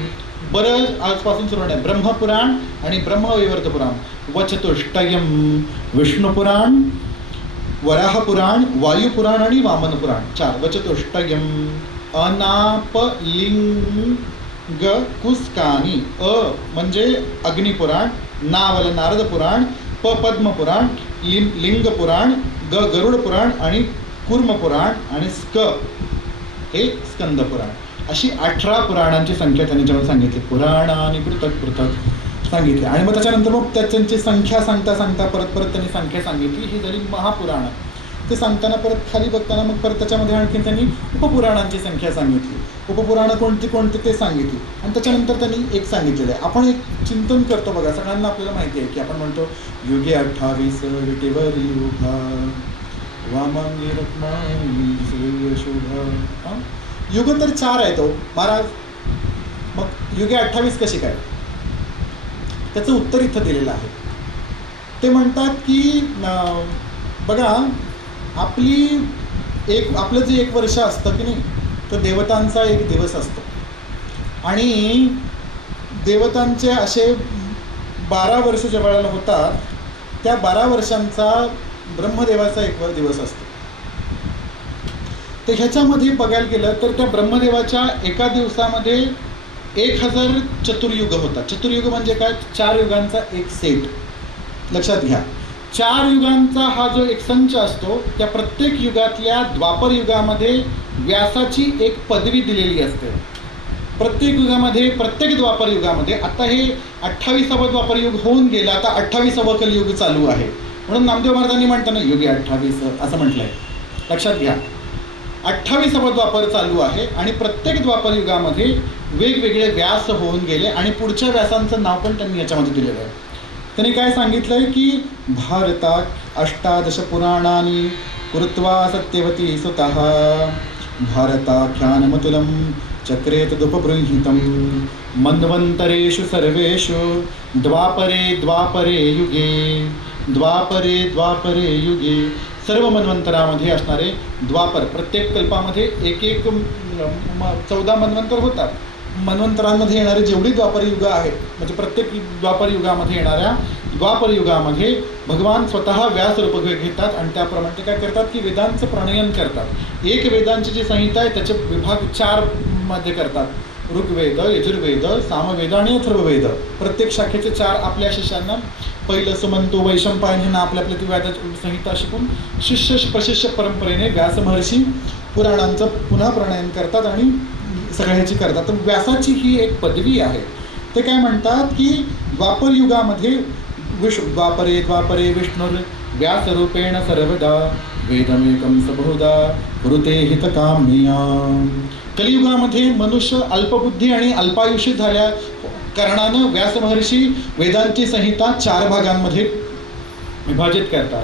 बरं आजपासून सुरू आहे, ब्रह्मपुराण आणि ब्रह्मवैवर्त पुराण. वचतुष्टयं विष्णुपुराण, वराहपुराण, वायुपुराण आणि वामन पुराण. 4 वचतुष्टयं. अनापलिंग कुस्कानी, अ म्हणजे अग्निपुराण, नावल नारद पुराण, प पद्मपुराण, लिंग पुराण, ग गरुड पुराण आणि कूर्म पुराण आणि स्क हे स्कंद पुराण. अशी 18 पुराणांची संख्या त्यांनी जेव्हा सांगितली, पुराणांनी पृथक पृथक सांगितले. आणि मग त्याच्यानंतर मग त्यांची संख्या सांगता सांगता परत त्यांनी संख्या सांगितली. ही झाली महापुराण. ते सांगताना परत खाली बघताना मग परत त्याच्यामध्ये आणखी त्यांनी उपपुराणांची संख्या सांगितली. उपपुराणं कोणती कोणती ते सांगितली. आणि त्याच्यानंतर त्यांनी एक सांगितलेलं आहे. आपण एक चिंतन करतो बघा, सगळ्यांना आपल्याला माहिती आहे की आपण म्हणतो युगे 28 विटेवर युगा वामांगी रत्नांगी शोभा. युग तर 4 आहेत महाराज. मग युगे 28 कशी काय? त्याचं उत्तर इथं दिलेलं आहे. ते म्हणतात की बघा, आपलं जे 1 वर्ष असतं की नाही, तो देवतांचा 1 दिवस असतो. आणि देवतांचे असे 12 वर्ष ज्या वेळेला होतात, त्या 12 वर्षांचा ब्रह्मदेवाचा 1 दिवस असतो. तर ह्याच्यामध्ये बघायला गेलं तर त्या ब्रह्मदेवाच्या एका दिवसामध्ये 1000 चतुर्युग होतात. चतुर्युग म्हणजे काय? 4 युगांचा एक सेट. लक्षात घ्या, 4 युगांचा हा जो एक संच असतो, त्या प्रत्येक युगातल्या द्वापर युगामध्ये व्यासाची एक पदवी दिलेली असते. प्रत्येक युगामध्ये, प्रत्येक द्वापर युगामध्ये. आता हे 28वा द्वापर युग होऊन गेला, आता 28वा कलियुग चालू आहे. म्हणून नामदेव महाराजांनी म्हणताना युगे 28 असं म्हटलंय. लक्षात घ्या, 28वा द्वापर चालू आहे आणि प्रत्येक द्वापर युगामध्ये वेगवेगळे व्यास होऊन गेले आणि पुढच्या व्यासांचं नाव पण त्यांनी याच्यामध्ये दिलेलं आहे. त्यांनी काय सांगितलंय की भारतात 18 पुराणानि कृत्वा सत्यवती सुतः भारताख्यानमतुलं चक्रे तदुपबृंहितं मन्वन्तरेषु सर्वेषु द्वापरे द्वापरे युगे द्वापरे द्वापरे युगे सर्व मन्वंतरामध्ये असणारे द्वापर प्रत्येक कल्पामध्ये एक एक 14 मन्वंतर होतात. मन्वंतरांमध्ये येणारे जेवढी द्वापर युग आहेत म्हणजे प्रत्येक द्वापर युगामध्ये येणाऱ्या द्वापर युगामध्ये भगवान स्वतः व्यास रूप घेतात आणि त्याप्रमाणे ते काय करतात की वेदांचं प्रणयन करतात. एक वेदांची जी संहिता आहे त्याचे विभाग 4 मध्ये करतात. ऋग्वेद, यजुर्वेद, सामवेद आणि अथर्ववेद. प्रत्येक शाखेचे 4 आपल्या शिष्यांना पहिलं सुमंतो वैशंपायन ह्यांना आपल्या ती वेदाची संहिता शिकून शिष्य प्रशिष्य परंपरेने व्यास महर्षी पुराणांचं पुन्हा प्रणयन करतात आणि सगळ्याची करतात. तर व्यासाची ही एक पदवी आहे. ते काय म्हणतात की द्वापर युगामध्ये द्वापरे द्वापरे विष्णुर व्यासरूपेण सर्वदा वेदमेकं स बहुधा कुरुते हितकाम्या. कलियुगामध्ये मनुष्य अल्पबुद्धी आणि अल्पायुषी झाल्या कारणानं व्यास महर्षी वेदांची संहिता 4 भागांमध्ये विभाजित करतात.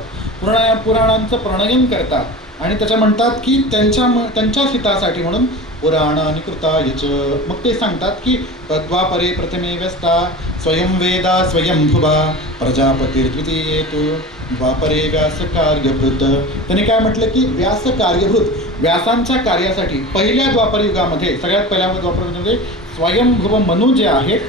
पुराणांचं प्रणयन करतात आणि त्याच्या म्हणतात की त्यांच्याच हितासाठी म्हणून पुराणानि कृतायच. मग ते सांगतात की द्वापरे प्रथमे व्यस्ता स्वयं वेदा स्वयं भुवा प्रजापतिर्द्वितीये तु द्वापरे व्यास कार्यभृत. त्याने काय म्हटलं की व्यास कार्यभृत व्यासांच्या कार्यासाठी पहिल्या द्वापर युगामध्ये सगळ्यात पहिल्या द्वापरयुगामध्ये स्वयंभुव मनु जे आहेत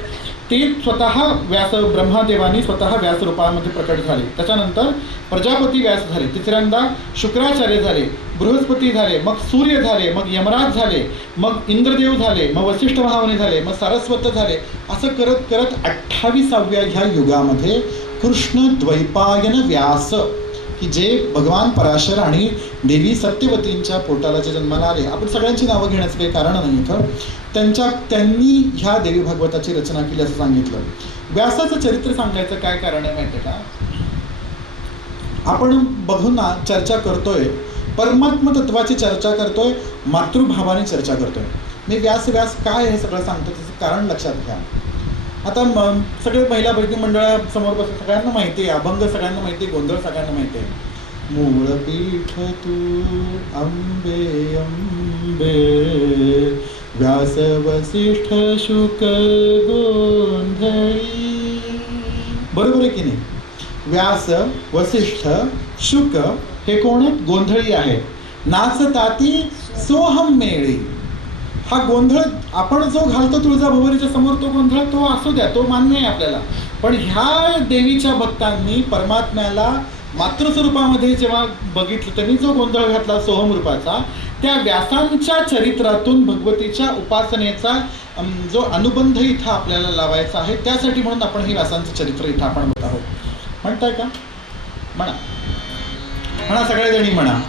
ते स्वतः व्यास ब्रह्मादेवानी स्वतः व्यास रूपामध्ये प्रकट झाले. त्याच्यानंतर प्रजापती व्यास झाले, तिसऱ्यांदा शुक्राचार्य झाले, बृहस्पती झाले, मग सूर्य झाले, मग यमराज झाले, मग इंद्रदेव झाले, मग वसिष्ठ महामुनी झाले, मग सारस्वत झाले. असं करत करत 28व्या ह्या युगामध्ये कृष्ण द्वैपायन व्यास की जे भगवान पराशर आणि देवी सत्यवतींच्या पोटाला जे जन्माला आले. आपण सगळ्यांची नावं घेण्याचं काही कारण नाही इथं. त्यांनी ह्या देवी भागवताची रचना केली असं सांगितलं. व्यासाचं चरित्र सांगायचं काय कारण आहे माहिती आहे का? आपण बघून ना चर्चा करतोय, परमात्म तत्वाची चर्चा करतोय, मातृभावाने चर्चा करतोय. मी व्यास काय हे सगळं सांगतो त्याचं कारण लक्षात घ्या. आता सगळे महिला भगिनी मंडळासमोर बसून सगळ्यांना माहिती आहे, अभंग सगळ्यांना माहिती आहे, गोंधळ सगळ्यांना माहिती आहे. मूळपीठ तू अंबे अंबे व्यास वसिष्ठ शुक गोंधळी. बरोबर आहे की नाही? व्यास वसिष्ठ शुक हे कोण आहेत? गोंधळी आहेत. नाचताती सोहम मेळी. हा गोंधळ आपण जो घालतो तुळजाभवानीच्या समोर तो गोंधळ तो असू द्या, तो मान्य आहे आपल्याला. पण ह्या देवीच्या भक्तांनी परमात्म्याला मातृस्वरूपामध्ये जेव्हा बघितलं त्यांनी जो गोंधळ घातला सोहम रूपाचा, त्या व्यासांच्या चरित्रातून भगवतीच्या उपासनेचा जो अनुबंध इथं आपल्याला लावायचा आहे त्यासाठी म्हणून आपण हे व्यासांचं चरित्र इथं आपण बघत आहोत. म्हणताय का? म्हणा म्हणा सगळेजणी म्हणा.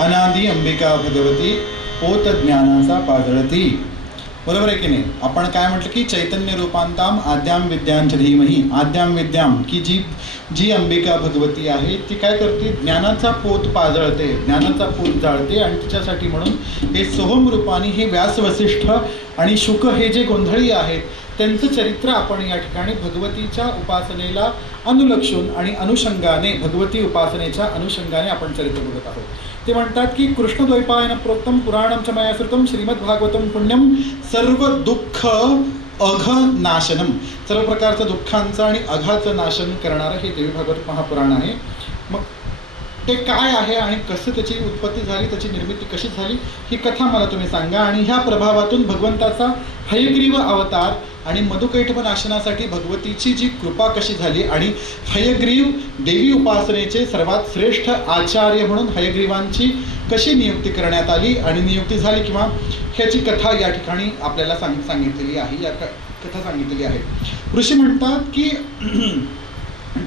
अनादी अंबिका भगवती पोत ज्ञानाचा पाजळती. बरोबर आहे की नाही? आपण काय म्हटलं की चैतन्य रूपांताम आद्याम विद्यांच धीमही. आद्याम विद्याम की जी अंबिका भगवती आहे ती काय करते? ज्ञानाचा पोत पाजळते, ज्ञानाचा पोत जाळते. आणि तिच्यासाठी म्हणून हे सोहम रूपाने हे व्यास वसिष्ठ आणि शुक हे जे गोंधळी आहेत त्यांचं चरित्र आपण या ठिकाणी भगवतीच्या उपासनेला अनुलक्षून आणि अनुषंगाने, भगवती उपासनेच्या अनुषंगाने आपण चरित्र बघत आहोत. ते म्हणतात की कृष्णद्वैपायन प्रोक्तम पुराणम च मया श्रुतम श्रीमद्भागवतम पुण्यम सर्व दुःख अघ नाशनम. सर्व प्रकारचं दुःखांचं आणि अघाचं नाशन करणारं हे देवी भागवत महापुराण आहे. मग ते काय आहे आणि कसं त्याची उत्पत्ती झाली, त्याची निर्मिती कशी झाली ही कथा मला तुम्ही सांगा. आणि ह्या प्रभावातून भगवंताचा हयग्रीव अवतार आणि मधुकैटभ नाशनासाठी भगवतीची जी कृपा कशी झाली आणि हयग्रीव देवी उपासनेचे सर्वात श्रेष्ठ आचार्य म्हणून हयग्रीवांची कशी नियुक्ती करण्यात आली आणि नियुक्ती झाली किंवा ह्याची कथा या ठिकाणी आपल्याला सांगितलेली आहे. या कथा सांगितलेली आहे. ऋषी म्हणतात की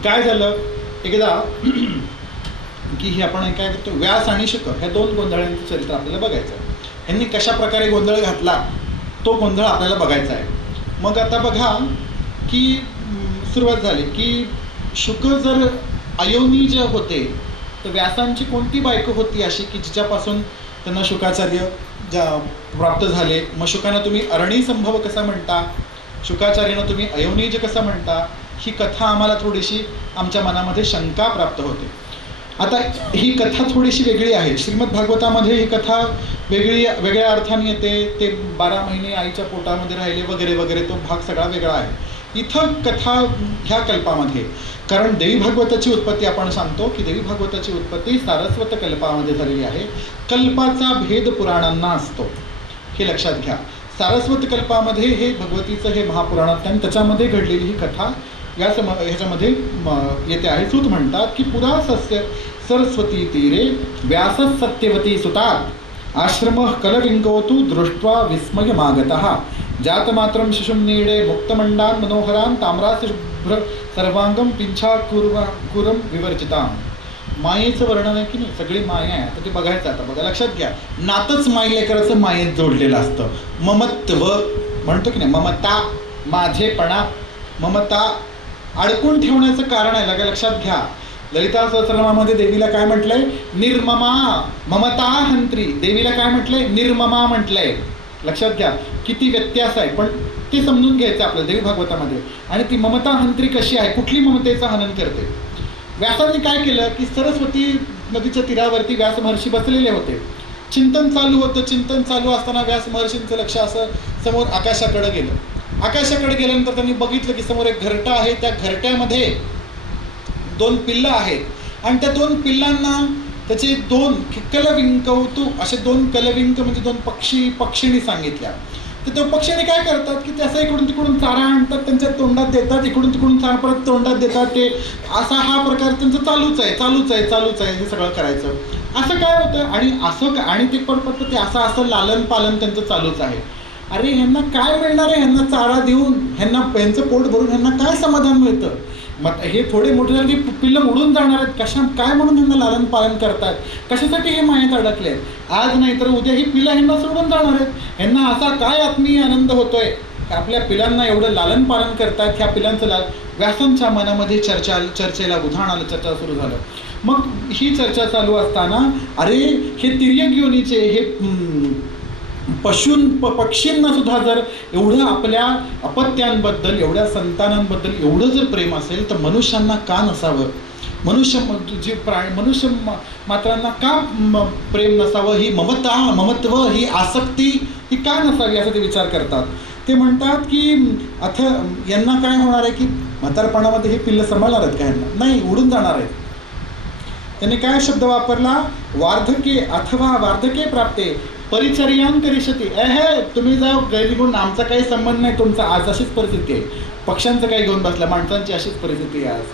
काय झालं एकदा की हे आपण काय करतो, व्यास आणि शुक ह्या दोन गोंधळांचं चरित्र आपल्याला बघायचं आहे. ह्यांनी कशा प्रकारे गोंधळ घातला तो गोंधळ आपल्याला बघायचा आहे. मग आता बघा की सुरुवात झाली की शुक जर अयोनी जे होते तर व्यासांची कोणती बायको होती अशी की जिच्यापासून त्यांना शुकाचार्य प्राप्त झाले. मग शुकांना तुम्ही अरणी संभव कसा म्हणता, शुकाचार्यानं तुम्ही अयोनिज कसं म्हणता, ही कथा आम्हाला थोडीशी आमच्या मनामध्ये शंका प्राप्त होते. आता ही कथा थोडीशी वेगळी आहे. श्रीमद भागवतामध्ये ही कथा वेगळ्या अर्थाने येते. ते 12 महिने आईच्या पोटामध्ये राहिले वगैरे वगैरे, तो भाग सगळा वेगळा आहे. इथं कथा ह्या कल्पामध्ये, कारण देवी भागवताची उत्पत्ती आपण सांगतो की देवी भागवताची उत्पत्ती सारस्वत कल्पामध्ये झालेली आहे. कल्पाचा भेद पुराणांना असतो हे लक्षात घ्या. सारस्वत कल्पामध्ये हे भगवतीचं हे महापुराणात आणि त्याच्यामध्ये घडलेली ही कथा ह्याच्यामध्ये येते आहे. सूत म्हणतात की पुरा सस्य सरस्वती तीरे व्यास सत्यवती सुतात आश्रम कलविंगोतु दृष्ट्वा विस्मय मागतः जातमात्रम शिशुम नीडे मुक्तमंडान मनोहरान ताम्रास शुभ्र सर्वांगम पिंछा कुरम विवर्जिताम. मायेचं वर्णन आहे की नाही, सगळी माया आहे. तर ते बघायचं. आता बघा लक्षात घ्या, नातच मायलेकराचं मायेत जोडलेलं असतं. ममत्व म्हणतो की नाही, ममता, माझेपणा, ममता अडकून ठेवण्याचं कारण आहे. लक्षात घ्या, ललिता सहस्रनामामध्ये देवीला काय म्हटलंय? निर्ममा ममता हंत्री. देवीला काय म्हटलंय? निर्ममा म्हटलंय. लक्षात घ्या किती व्यत्यास आहे, पण ते समजून घ्यायचं आपल्या देवी भागवतामध्ये. आणि ती ममता हंत्री कशी आहे, कुठली ममतेचं हनन करते? व्यासांनी काय केलं की सरस्वती नदीच्या तीरावरती व्यास महर्षी बसलेले होते. चिंतन चालू होतं. चिंतन चालू असताना व्यास महर्षींचं लक्ष असं समोर आकाशाकडे गेलं. आकाशाकडे गेल्यानंतर त्यांनी बघितलं की समोर एक घरटा आहे. त्या घरट्यामध्ये 2 पिल्लं आहेत आणि त्या 2 पिल्लांना त्याचे 2 कलविंकवतू असे 2 कलविंक म्हणजे 2 पक्षिणी सांगितल्या. तर त्या पक्षीने काय करतात की ते असं इकडून तिकडून चारा आणतात, त्यांच्या तोंडात देतात, इकडून तिकडून चारा परत तोंडात देतात. ते असा हा प्रकार त्यांचं चालूच आहे हे सगळं करायचं. असं काय होतं आणि ते परत ते असं लालन पालन त्यांचं चालूच आहे. अरे ह्यांना काय मिळणार आहे? ह्यांना चारा देऊन ह्यांचं पोट भरून ह्यांना काय समाधान मिळतं? मग हे थोडे मोठे झाले की पिल्लं उडून जाणार आहेत, कशा काय म्हणून ह्यांना लालन पालन करतात, कशासाठी हे मायेत अडकले आहेत, आज नाही तर उद्या ही पिल्लं ह्यांना सोडून जाणार आहेत. ह्यांना असा काय आत्मीय आनंद होतोय, आपल्या पिलांना एवढं लालन पालन करतात. ह्या पिलांचं व्यासांच्या मनामध्ये चर्चेला उधाण आलं, चर्चा सुरू झालं. मग ही चर्चा चालू असताना अरे हे तिर्यक योनीचे हे पक्षींना सुद्धा जर एवढं आपल्या अपत्यांबद्दल, एवढ्या संतानांबद्दल एवढं जर प्रेम असेल तर मनुष्यांना का नसावं, मनुष्य मात्रांना का प्रेम नसावं, ही ममत्व, ही आसक्ती ही का नसावी असं ते विचार करतात. ते म्हणतात की यांना काय होणार आहे की म्हातारपणामध्ये हे पिल्लं सांभाळणार आहेत का, यांना नाही, उडून जाणार आहेत. त्यांनी काय शब्द वापरला, वार्धके प्राप्ते परिचर्यां करिष्यति. तुम्ही जा घरी घेऊन, आमचा काही संबंध नाही तुमचा. आज अशीच परिस्थिती आहे, पक्ष्यांचं काही घेऊन बसला, माणसांची अशीच परिस्थिती आहे आज.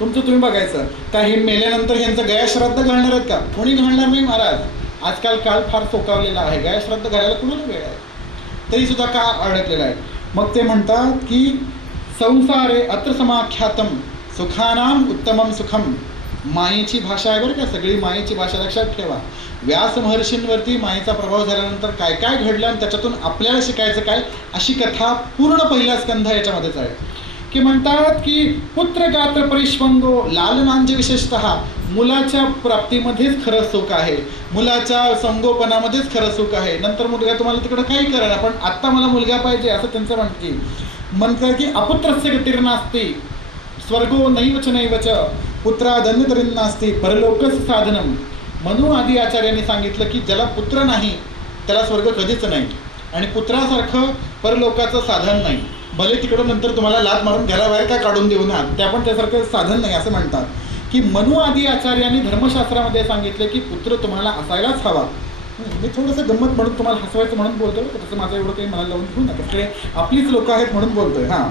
तुमचं तुम्ही बघायचं का, हे मेल्यानंतर ह्यांचं गयाश्राद्ध घालणार आहेत का, कोणी घालणार नाही महाराज. आजकाल काळ फार चोकावलेला आहे, गयाश्राद्ध घालायला कुणाला वेळ आहे, तरी सुद्धा का अडकलेला आहे. मग ते म्हणतात की संसारे अत्र समाख्यातम सुखानाम उत्तमम सुखम. मायेची भाषा आहे बरं का, सगळी मायेची भाषा लक्षात ठेवा. व्यास महर्षींवरती मायेचा प्रभाव झाल्यानंतर काय काय घडलं आणि त्याच्यातून आपल्याला शिकायचं काय, अशी कथा पूर्ण पहिला स्कंध याच्यामध्येच आहे. की म्हणतात की पुत्र गात्र परिष्वंगो लालनांचे विशेषतः मुलाच्या प्राप्तीमध्येच खरं सुख आहे, मुलाच्या संगोपनामध्येच खरं सुख आहे. नंतर मुलगा तुम्हाला तिकडं काही करा, पण आत्ता मला मुलगा पाहिजे असं त्यांचं म्हणतात की अपुत्रस्य गतिर्नास्ति स्वर्गो नैवच नैवच पुत्रादन्यतरींनास्ति परलोकस साधनम. मनु आदी आचार्यांनी सांगितलं की ज्याला पुत्र नाही त्याला स्वर्ग कधीच नाही, आणि पुत्रासारखं परलोकाचं साधन नाही. भले तिकडं नंतर तुम्हाला लात मारून घराबाहेर का काढून देऊ ना, त्या पण त्यासारखं साधन नाही असं म्हणतात. की मनु आदी आचार्यांनी धर्मशास्त्रामध्ये सांगितलं की पुत्र तुम्हाला असायलाच हवा. मी थोडंसं गंमत म्हणून तुम्हाला हसवायचं म्हणून बोलतोय, तसं माझं एवढं काही मला लावून घेऊ नका, तिकडे आपलीच लोकं आहेत म्हणून बोलतोय. हां,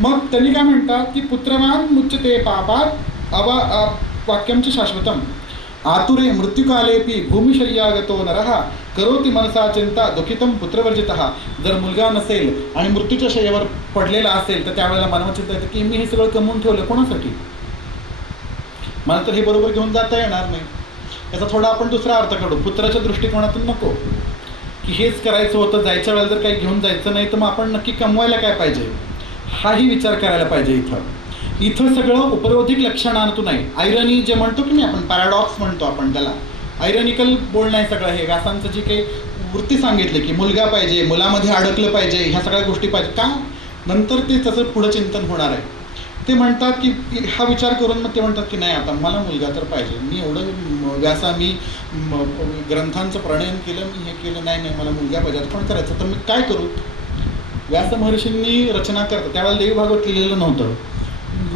मग त्यांनी काय म्हणतात की पुत्रवान मुच्यते पापात वाक्यमचे शाश्वतम आतुरे मृत्युकालेपी भूमिशय्यागतो नरः करोति मनसा चिंता दुःखितम पुत्रवर्जितः. जर मुलगा नसेल आणि मृत्यूच्या शय्यावर पडलेला असेल तर त्यावेळेला मनावर चिंता येते की मी हे सगळं कमवून ठेवलं कोणासाठी, मला तर हे बरोबर घेऊन जाता येणार नाही. याचा थोडा आपण दुसरा अर्थ काढू, पुत्राच्या दृष्टिकोनातून नको की हेच करायचं होतं, जायच्या वेळेला जर काही घेऊन जायचं नाही तर मग आपण नक्की कमवायला काय पाहिजे हाही विचार करायला पाहिजे. इथं सगळं उपरोधिक लक्षणातून आहे. आयरनी जे म्हणतो की नाही आपण, पॅराडॉक्स म्हणतो आपण त्याला, आयरनिकल बोलणं आहे सगळं हे. व्यासांचं जी काही वृत्ती सांगितली की मुलगा पाहिजे, मुलामध्ये अडकलं पाहिजे, ह्या सगळ्या गोष्टी पाहिजे का, नंतर ते तसं पुढं चिंतन होणार आहे. ते म्हणतात की हा विचार करून मग ते म्हणतात की नाही आता मला मुलगा तर पाहिजे, मी एवढं मी ग्रंथांचं प्रणयन केलं, मी हे केलं, नाही मला मुलगा पाहिजे, आता पण करायचं तर मी काय करू. व्यास महर्षींनी रचना करतात त्यावेळेला देवी भागवत लिहिलेलं नव्हतं.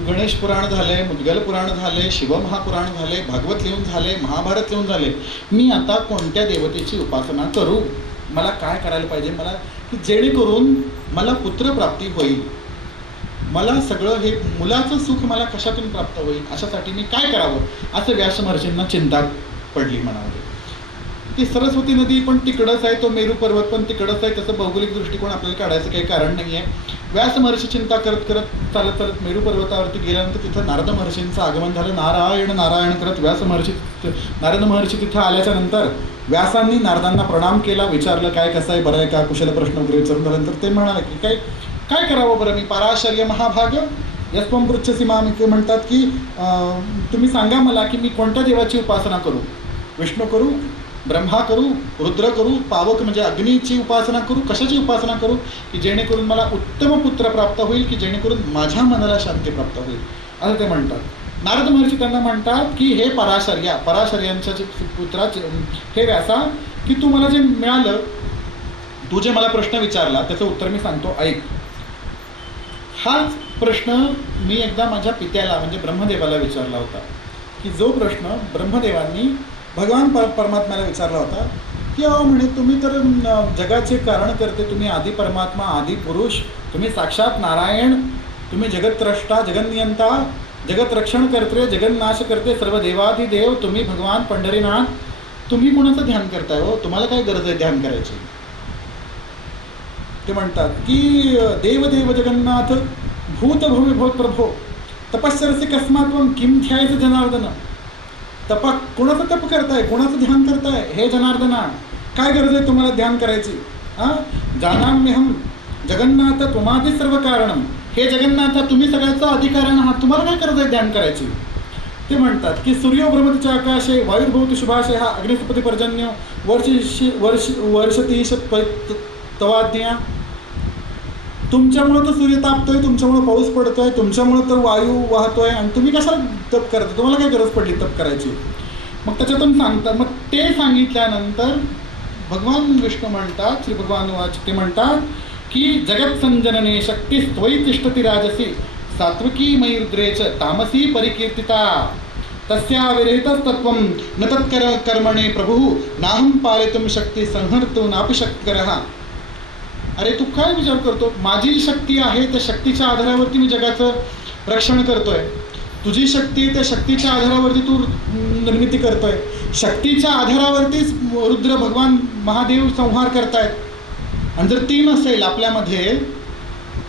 गणेश पुराण झाले, मुद्गल पुराण झाले, शिवमहापुराण झाले, भागवत लिहून झाले, महाभारत लिहून झाले. मी आता कोणत्या देवतेची उपासना करू, मला काय करायला पाहिजे, मला की जेणेकरून मला पुत्रप्राप्ती होईल, मला सगळं हे मुलाचं सुख मला कशातून प्राप्त होईल, अशासाठी मी काय करावं असं व्यास महर्षींना चिंता पडली मनामध्ये. ती सरस्वती नदी पण तिकडंच आहे, तो मेरू पर्वत पण तिकडंच आहे, त्याचं भौगोलिक दृष्टिकोन आपल्याला काढायचं काही कारण नाही आहे. व्यास महर्षी चिंता करत चालत मेरू पर्वतावरती गेल्यानंतर तिथं नारद महर्षींचं आगमन झालं. नारायण नारायण करत नारद महर्षी तिथं आल्याच्या नंतर व्यासांनी नारदांना प्रणाम केला, विचारलं काय कसं आहे, बरं आहे का, कुशल प्रश्न वगैरे विचारून झाल्यानंतर ते म्हणाले की काय करावं बरं, मी पराशर्य महाभाग यस्वं पृच्छसि माम. ते म्हणतात की तुम्ही सांगा मला की मी कोणत्या देवाची उपासना करू, विष्णू करू, ब्रह्मा करू, रुद्र करू, पावक म्हणजे अग्नीची उपासना करू, कशाची उपासना करू की जेणेकरून मला उत्तम पुत्र प्राप्त होईल, की जेणेकरून माझ्या मनाला शांती प्राप्त होईल असं ते म्हणतात. नारद महर्षी त्यांना म्हणतात की हे पराशर्यांच्या पुत्राचे हे व्यासा, की तू मला जे मिळालं, तू जे मला प्रश्न विचारला त्याचं उत्तर मी सांगतो, ऐक. हाच प्रश्न मी एकदा माझ्या पित्याला म्हणजे ब्रह्मदेवाला विचारला होता, की जो प्रश्न ब्रह्मदेवांनी भगवान परमात्म्याला विचारला होता की अहो म्हणे तुम्ही तर जगाचे कारण करते, तुम्ही आदी परमात्मा, आदी पुरुष, तुम्ही साक्षात नारायण, तुम्ही जगतद्रष्टा, जगन्नियंता, जगत रक्षण करते, जगन्नाश करते, सर्व देवाधिदेव, तुम्ही भगवान पंढरीनाथ, तुम्ही कोणाचं ध्यान करताय हो, तुम्हाला काय गरज आहे ध्यान करायची. ते म्हणतात की देवदेव जगन्नाथ भूत भव्य भूत प्रभो तपश्चरसे कस्मात्वं किं ध्यायचं जनार्दन. कोणाचं तप करताय, कोणाचं ध्यान करताय हे जनार्दना? काय गरज आहे तुम्हाला ध्यान करायची? जानाम्यहं जगन्नाथ त्वमादि सर्व कारणम. हे जगन्नाथा तुम्ही सगळ्याचा अधिकारण आहात, तुम्हाला काय गरज आहे ध्यान करायची? ते म्हणतात की सूर्यो भ्रमतीच्या आकाशे वायुर्भवती शुभाशे हा अग्निसपती पर्जन्य वर्षतीश तवाज्ञा. तुमच्यामुळं तर सूर्य तापतोय, तुमच्यामुळं पाऊस पडतोय, तुमच्यामुळं तर वायू वाहतोय, आणि तुम्ही कशाला तप करता? तुम्हाला काय गरज पडली तप करायची? मग त्याच्यातून सांगतात. मग ते सांगितल्यानंतर भगवान विष्णू म्हणतात, श्री भगवान वाच ते म्हणतात की जगत संजनने शक्ती त्वयि तिष्ठती राजसी सात्विकी मयुर्द्रेच तामसी परिकीर्तिता तस्या विरहितस्तत्वं न तत्कर कर्मणे प्रभु नाहं पालितुं शक्ती संहर्तुं नापि शक्यरः. अरे तू काय विचार करतो? माझी जी शक्ती आहे त्या शक्तीच्या आधारावरती मी जगाचं रक्षण करतोय. तुझी शक्ती त्या शक्तीच्या आधारावरती तू निर्मिती करतोय. शक्तीच्या आधारावरतीच रुद्र भगवान महादेव संहार करतायत. आणि जर ती नसेल आपल्यामध्ये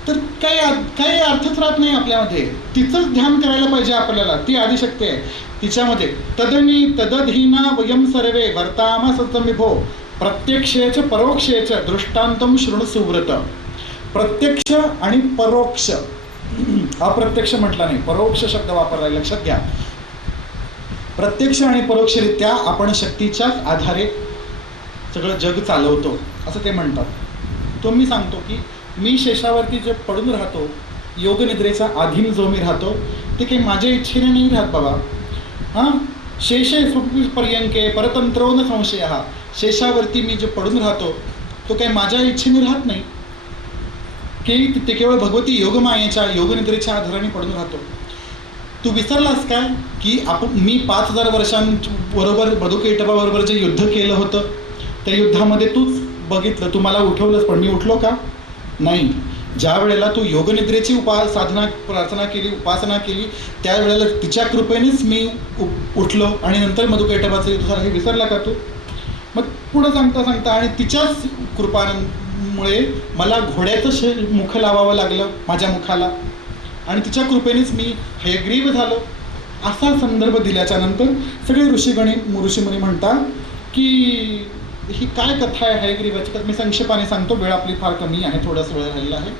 तर काही अर्थच राहत नाही आपल्यामध्ये. तिचंच ध्यान करायला पाहिजे आपल्याला. ती आदिशक्ती आहे. तिच्यामध्ये तदधीना वयम सर्वे वर्ताम सतमिभो प्रत्यक्षेच परोक्षेच दृष्टांतम शृणु सुव्रत. प्रत्यक्ष आणि परोक्ष, अप्रत्यक्ष म्हटला नाही, परोक्ष शब्द वापरला, लक्षात घ्या. प्रत्यक्ष आणि परोक्षरित्या आपण शक्तीच्याच आधारे सगळं जग चालवतो असं ते म्हणतात. तो मी सांगतो की मी शेषावरती जे पडून राहतो, योगनिद्रेचा अधीन जो मी राहतो, ते काही माझ्या इच्छेने नाही राहत बाबा. शेषे पर्यंके परतंत्रो न संशय. शेषावरती मी जे पडून राहतो तो काही माझ्या इच्छेने राहत नाही, की ते केवळ भगवती योगमायेच्या योगनिद्रेच्या आधाराने पडून राहतो. तू विसरलास काय की मी 5000 वर्षांबरोबर बदुकेटबाबरोबर जे युद्ध केलं होतं त्या युद्धामध्ये तूच बघितलं, तू मला उठवलंस, पण मी उठलो का? नाही. ज्या वेळेला तू योगनिद्रेची प्रार्थना केली, उपासना केली, त्यावेळेला तिच्या कृपेनेच मी उठलो आणि नंतर मधुकैटभाचं युद्ध झालं. हे विसरला का तू? मग पुढं सांगता आणि तिच्याच कृपामुळे मला घोड्याचं मुख लावावं लागलं माझ्या मुखाला, आणि तिच्या कृपेनेच मी हयग्रीव झालो. असा संदर्भ दिल्याच्या नंतर सगळे ऋषीमुनी म्हणतात की ही काय कथा आहे हयग्रीवाची. तर मी संक्षेपाने सांगतो, वेळ आपली फार कमी आहे, थोडासा वेळ राहिलेला आहे.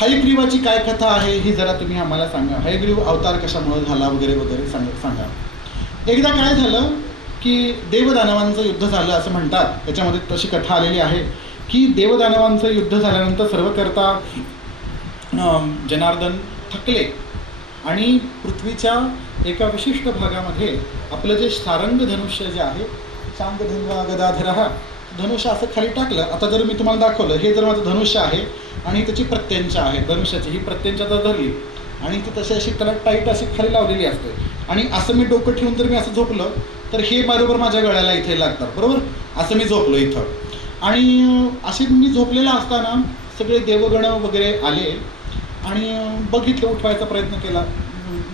हयग्रीवाची काय कथा आहे ही जरा तुम्ही आम्हाला सांगा. हयग्रीव अवतार कशामुळे झाला वगैरे वगैरे सांगा. एकदा काय झालं की देवदानवांचं युद्ध झालं असं म्हणतात. त्याच्यामध्ये तशी कथा आलेली आहे की देवदानवांचं युद्ध झाल्यानंतर सर्व करता जनार्दन थकले आणि पृथ्वीच्या एका विशिष्ट भागामध्ये आपलं जे सारंग धनुष्य जे आहे, शांग धन्वा गदाधर हा धनुष्य असं खाली टाकलं. आता जर मी तुम्हाला दाखवलं, हे जर माझं धनुष्य आहे आणि त्याची प्रत्यंचा आहे धनुष्याची, ही प्रत्यंचा जर धरली आणि ती तशी अशी त्याला टाईट अशी खाली लावलेली असते आणि असं मी डोकं ठेवून जर मी असं झोपलं तर हे बरोबर माझ्या गळ्याला इथे लागतात, बरोबर. असं मी झोपलो इथं आणि असे मी झोपलेला असताना सगळे देवगण वगैरे आले आणि बघितलं, उठवायचा प्रयत्न केला.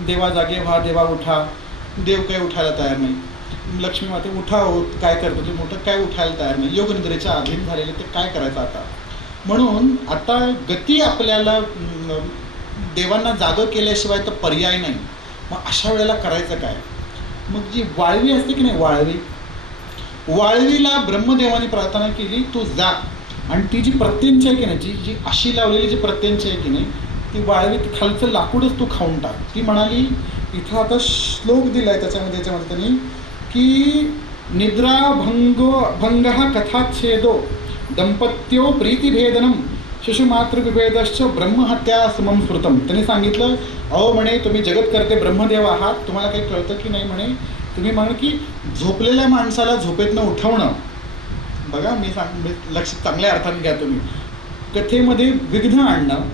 देवा जागे व्हा, देवा उठा. देव काही उठायला तयार नाही. लक्ष्मी माते उठा हो, काय करतो ते मोठं, काय उठायला तयार नाही. योगनिद्रेच्या अधीन झालेले ते काय करायचं आता. म्हणून आता गती आपल्याला देवांना जागं केल्याशिवाय तर पर्याय नाही. मग अशा वेळेला करायचं काय? मग जी वाळवी असते की नाही, वाळवीला ब्रह्मदेवाने प्रार्थना केली, तू जा आणि ती जी प्रत्यंच आहे की नाही, जी अशी लावलेली जी प्रत्यंच आहे की नाही, ती वाळवी खालचं लाकूडच तू खाऊन टाक. ती म्हणाली, इथं आता श्लोक दिलाय त्याच्यामध्ये त्यांनी की निद्रा भंग कथाच्छेदो दंपत्यो प्रीतिभेदनम शिशुमातृविभेदश्च ब्रह्महत्या समम स्मृतम. त्यांनी सांगितलं, अहो म्हणे तुम्ही जगतकर्ते ब्रह्मदेव आहात, तुम्हाला काही कळतं की नाही म्हणे. तुम्ही म्हणे की झोपलेल्या माणसाला झोपेतनं उठवणं, बघा मी लक्ष चांगल्या अर्थाने घ्या तुम्ही, कथेमध्ये विघ्न आणणं,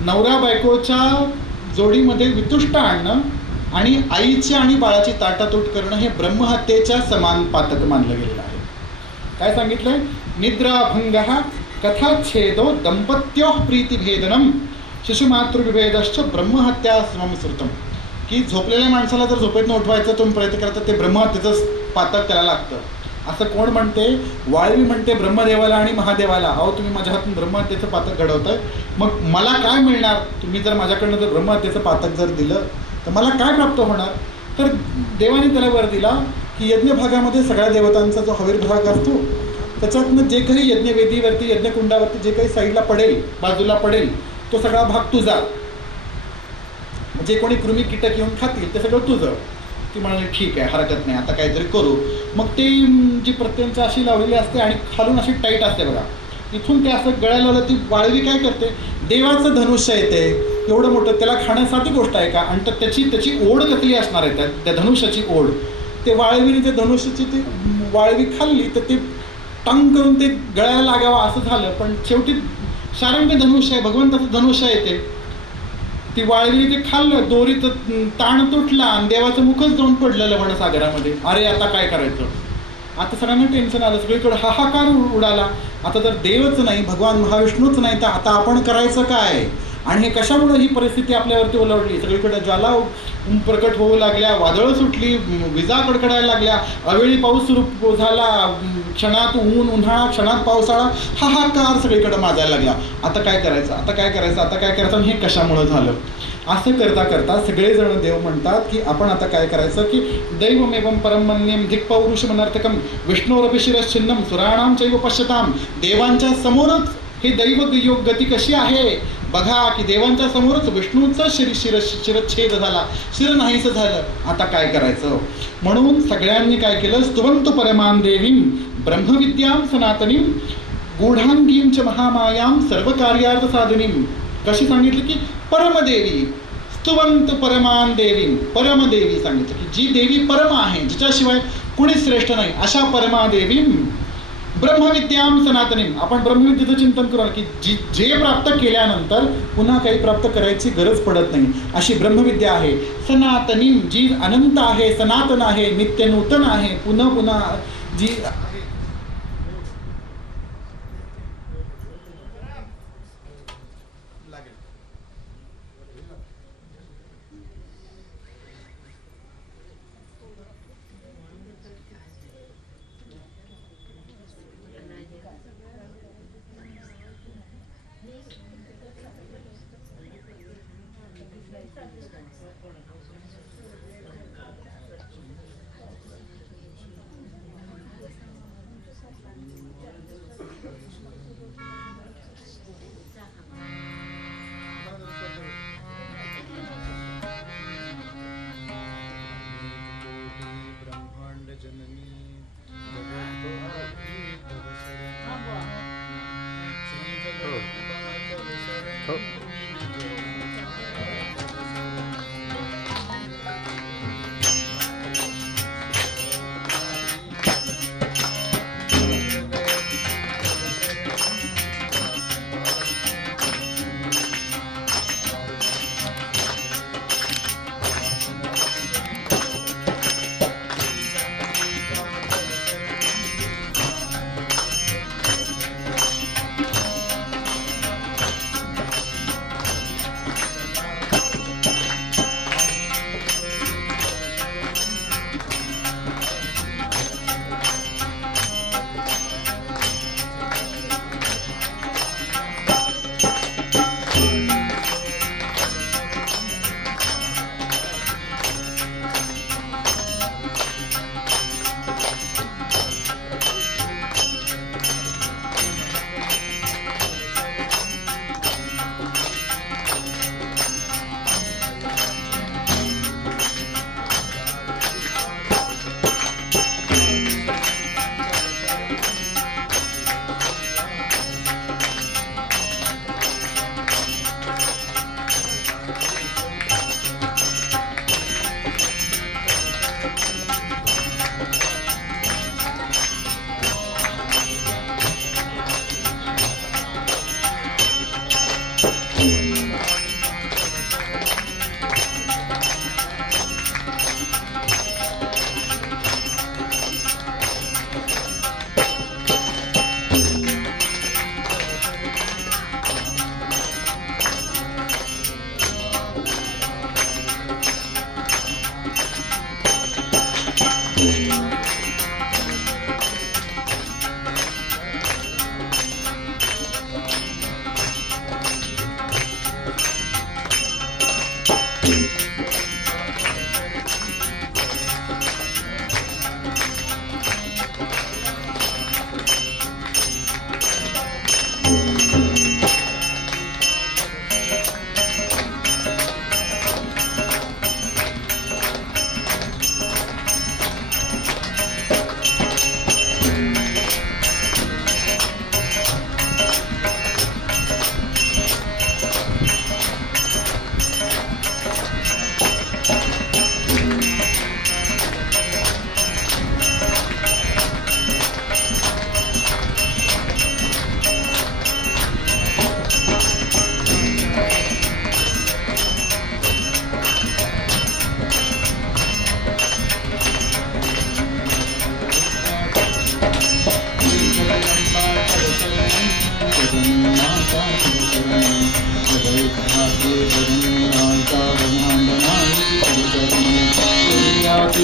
नवरा बायकोच्या जोडीमध्ये वितुष्ट आणणं आणि आईच्या आणि बाळाची ताटातूट करणं हे ब्रह्महत्येच्या समान पातक मानलं गेलेलं आहे. काय सांगितलंय? निद्राभंग कथाच्छेदो दंपत्यो प्रीतिभेदनम शिशुमातृविभेदश्च ब्रह्महत्या समम श्रुतम. की झोपलेल्या माणसाला जर झोपेतनं उठवायचं तुम्ही प्रयत्न करता ते ब्रह्महत्येचं पातक त्याला लागतं. असं कोण म्हणते? वाळवी म्हणते ब्रह्मदेवाला आणि महादेवाला, अहो तुम्ही माझ्या हातून ब्रह्महत्येचं पातक घडवताय, मग मला काय मिळणार? तुम्ही जर माझ्याकडनं जर ब्रह्महत्येचं पातक जर दिलं तर मला काय प्राप्त होणार? तर देवाने त्याला वर दिला की यज्ञभागामध्ये सगळ्या देवतांचा जो हविर्भाग असतो त्याच्यातनं जे काही यज्ञवेदीवरती यज्ञकुंडावरती जे काही साईडला पडेल, बाजूला पडेल, तो सगळा भाग तुझा. जे कोणी कृमी कीटक येऊन खातील ते सगळं तुझं. ती म्हणाली ठीक आहे, हरकत नाही, आता काहीतरी करू. मग ते जी प्रत्यंचा अशी लावलेली असते आणि खालून अशी टाईट असते बघा, इथून ते असं गळ्याला लावलं. ती वाळवी काय करते? देवाचं धनुष्य येते एवढं मोठं, त्याला खाण्यासाठी गोष्ट आहे का? आणि तर त्याची ओढ कसली असणार आहे त्या धनुष्याची ओढ. ते वाळवीने ते धनुष्याची ती वाळवी खाल्ली तर ते टांग करून ते गळ्याला लागावं असं झालं. पण शेवटी शारंग धनुष्य आहे, भगवंताचं धनुष्य येते. ती वाळवीने ते खाल्लं, दोरीचं ताण तुटला आणि देवाचं मुखच जाऊन पडलं लवणसागरामध्ये. अरे आता काय करायचं? आता सगळ्यांना टेन्शन आलं, सगळीकडे हाहाकार उडाला. आता जर देवच नाही, भगवान महाविष्णूच नाही, तर आता आपण करायचं काय? आणि हे कशामुळे ही परिस्थिती आपल्यावरती ओलावली? सगळीकडे ज्वाला प्रकट होऊ लागल्या, वादळं सुटली, विजा कडकडायला लागल्या, अवेळी पाऊस सुरू झाला, क्षणात ऊन उन्हाळा, क्षणात पावसाळा, हाहाकार सगळीकडे माजायला लागला. आता काय करायचं? आता काय करायचं? आता काय करायचं? आणि हे कशामुळं झालं? असं करता करता सगळेजण देव म्हणतात की आपण आता काय करायचं की दैवमेवं परममन्यम धिक्पौरुषमनर्थकम विष्णोरपि शिरश्छिन्नम सुराणाम चैव पश्यताम. देवांच्या समोरच हे दैव योग गती कशी आहे बघा, की देवांच्या समोरच विष्णूचं शिरच्छेद झाला, शिर नाहीसं झालं. आता काय करायचं? म्हणून सगळ्यांनी काय केलं? स्तुवंतु परमां देवीं ब्रह्मविद्यां सनातनीं गूढांगीं च महामायां सर्वकार्यार्थ साधिनीं. कशी सांगितली? की परमदेवी, स्तुवंत परमान देवी, परमदेवी सांगितलं की जी देवी परम आहे, जिच्याशिवाय कुणी श्रेष्ठ नाही, अशा परमादेवी ब्रह्मविद्यां सनातनीं. आपण ब्रह्मविद्येचं चिंतन करू की जे प्राप्त केल्यानंतर पुन्हा काही प्राप्त करायची गरज पडत नाही, अशी ब्रह्मविद्या आहे. सनातनीं, जी अनंत आहे, सनातन आहे, नित्य नूतन आहे, पुन्हा पुन्हा जी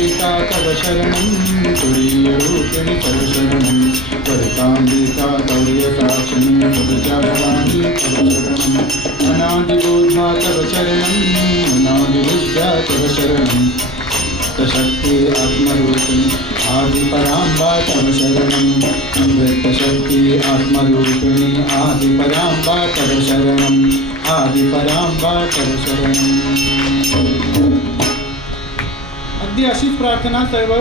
करताम्बिका तव शरणं तुरीयरूपिणि तव शरणं करताम्बिका गौर्यसाक्षिणि भवानी तव शरणं अनादिबोधा तव शरणं अनादिविद्या तव शरणं शक्ति आत्मरूपिणी आदिपराम्बा तव शरणं शक्ति आत्मरूपिणी आदिपराम्बा तव शरणं आदिपराम्बा तव शरणं. अगदी अशीच प्रार्थना सर्व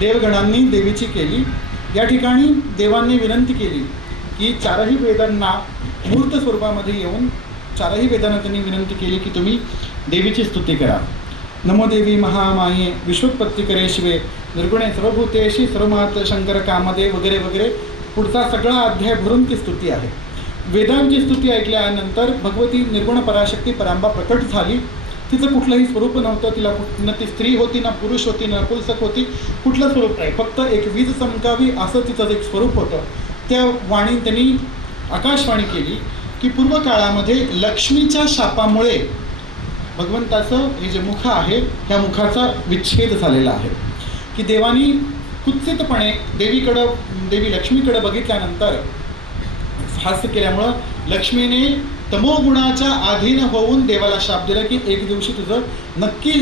देवगणांनी देवीची केली. या ठिकाणी देवांनी विनंती केली की चारही वेदांना मूर्त स्वरूपामध्ये येऊन चारही वेदांना त्यांनी विनंती केली की तुम्ही देवीची स्तुती करा. नमो देवी महामाये विश्वोत्पत्ती करे शिवे निर्गुणे सर्वभूतेशी सर्वमात शंकर कामदेव वगैरे वगैरे पुढचा सगळा अध्याय भरून ती स्तुती आहे. वेदांची स्तुती ऐकल्यानंतर भगवती निर्गुण पराशक्ती परांबा प्रकट झाली. तिचं कुठलंही स्वरूप नव्हतं. तिला न ती स्त्री होती, ना पुरुष होती, ना नपुंसक होती, कुठलं स्वरूप नाही. फक्त एक वीज चमकावी असं तिचं एक स्वरूप होतं. त्या वाणी त्यांनी आकाशवाणी केली की पूर्व काळामध्ये लक्ष्मीच्या शापामुळे भगवंताचं हे जे मुख आहे त्या मुखाचा विच्छेद झालेला आहे की देवानी कुत्सितपणे देवी लक्ष्मीकडे बघितल्यानंतर हास्य केल्यामुळं लक्ष्मीने तमोगुणाच्या अधीन होऊन देवाला शाप दिला की एक दिवशी तुझं नक्की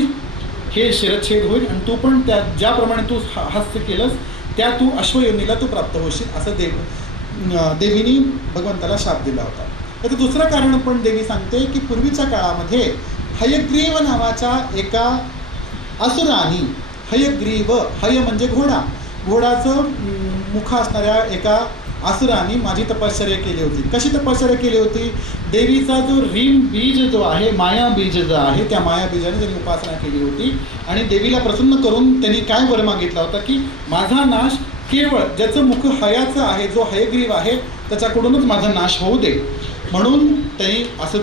हे शिरच्छेद होईल आणि तू पण त्या ज्याप्रमाणे तू हास्य केलंस त्या तू अश्वयोनीला तू प्राप्त होशील असं देवीनी भगवंताला शाप दिला होता. तर दुसरं कारण पण देवी सांगते की पूर्वीच्या काळामध्ये हयग्रीव नावाच्या एका असुरानी हयग्रीव हय म्हणजे घोडाचं मुख असणाऱ्या एका असुरानी माझी तपश्चर्या केली होती. कशी तपश्चर्या केली होती? देवीचा जो रीम बीज जो आहे, माया बीज जो आहे, त्या माया बीजाने त्यांनी उपासना केली होती आणि देवीला प्रसन्न करून त्यांनी काय वर मागितला होता की माझा नाश केवळ ज्याचं मुख हयाचं आहे, जो हयग्रीव आहे त्याच्याकडूनच माझा नाश होऊ दे म्हणून त्यांनी असं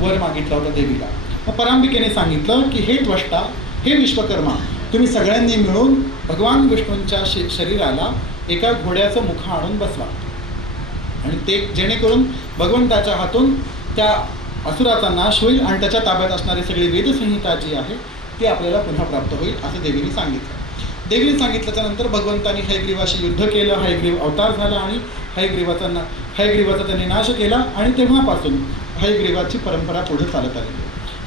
वर मागितला होता देवीला. मग परांबिकेने सांगितलं की हे त्वष्टा, हे विश्वकर्मा, तुम्ही सगळ्यांनी मिळून भगवान विष्णूंच्या शरीराला एका घोड्याचं मुख आणून बसवा आणि ते जेणेकरून भगवंताच्या हातून त्या असुराचा नाश होईल आणि त्याच्या ताब्यात असणारी सगळी वेदसंहिता जी आहे ती आपल्याला पुन्हा प्राप्त होईल असं देवीने सांगितलं. देवीने सांगितल्याच्या नंतर भगवंतांनी हयग्रीवाशी युद्ध केलं. हयग्रीव अवतार झाला आणि हयग्रीवाचा त्यांनी नाश केला आणि तेव्हापासून हयग्रीवाची परंपरा पुढे चालत आली.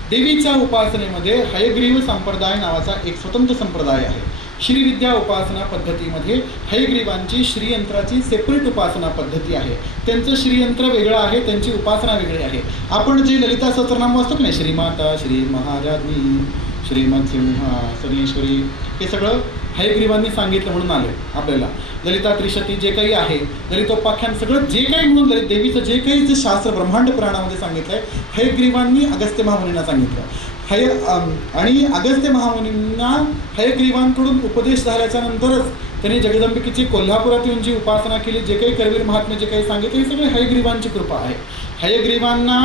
देवीच्या उपासनेमध्ये हयग्रीव संप्रदाय नावाचा एक स्वतंत्र संप्रदाय आहे. श्रीविद्या उपासना पद्धतीमध्ये हयग्रीवांची श्रीयंत्राची सेपरेट उपासना पद्धती आहे. त्यांचं श्रीयंत्र वेगळं आहे, त्यांची उपासना वेगळी आहे. आपण जे ललिता सहस्रनाम वाचतो की नाही, श्रीमाता, श्री महाराज्ञी, श्रीमत्सिंहासनेश्वरी, हे सगळं हयग्रीवांनी सांगितलं म्हणून आलं आपल्याला. ललिता त्रिशती जे काही आहे, ललितोपाख्यान सगळं जे काही म्हणून देवीचं जे काही जे शास्त्र ब्रह्मांड पुराणामध्ये सांगितलं आहे हयग्रीवांनी अगस्त्य महामुनींना सांगितलं. आणि अगस्त्य महामुनींना हयग्रीवांकडून उपदेश झाल्याच्या नंतरच त्यांनी जगदंबिकेची कोल्हापुरात येऊन जी उपासना केली, जे काही करवीर महात्म्य जे काही सांगितले, हे सगळे हयग्रीवांची कृपा आहे. हयग्रीवांना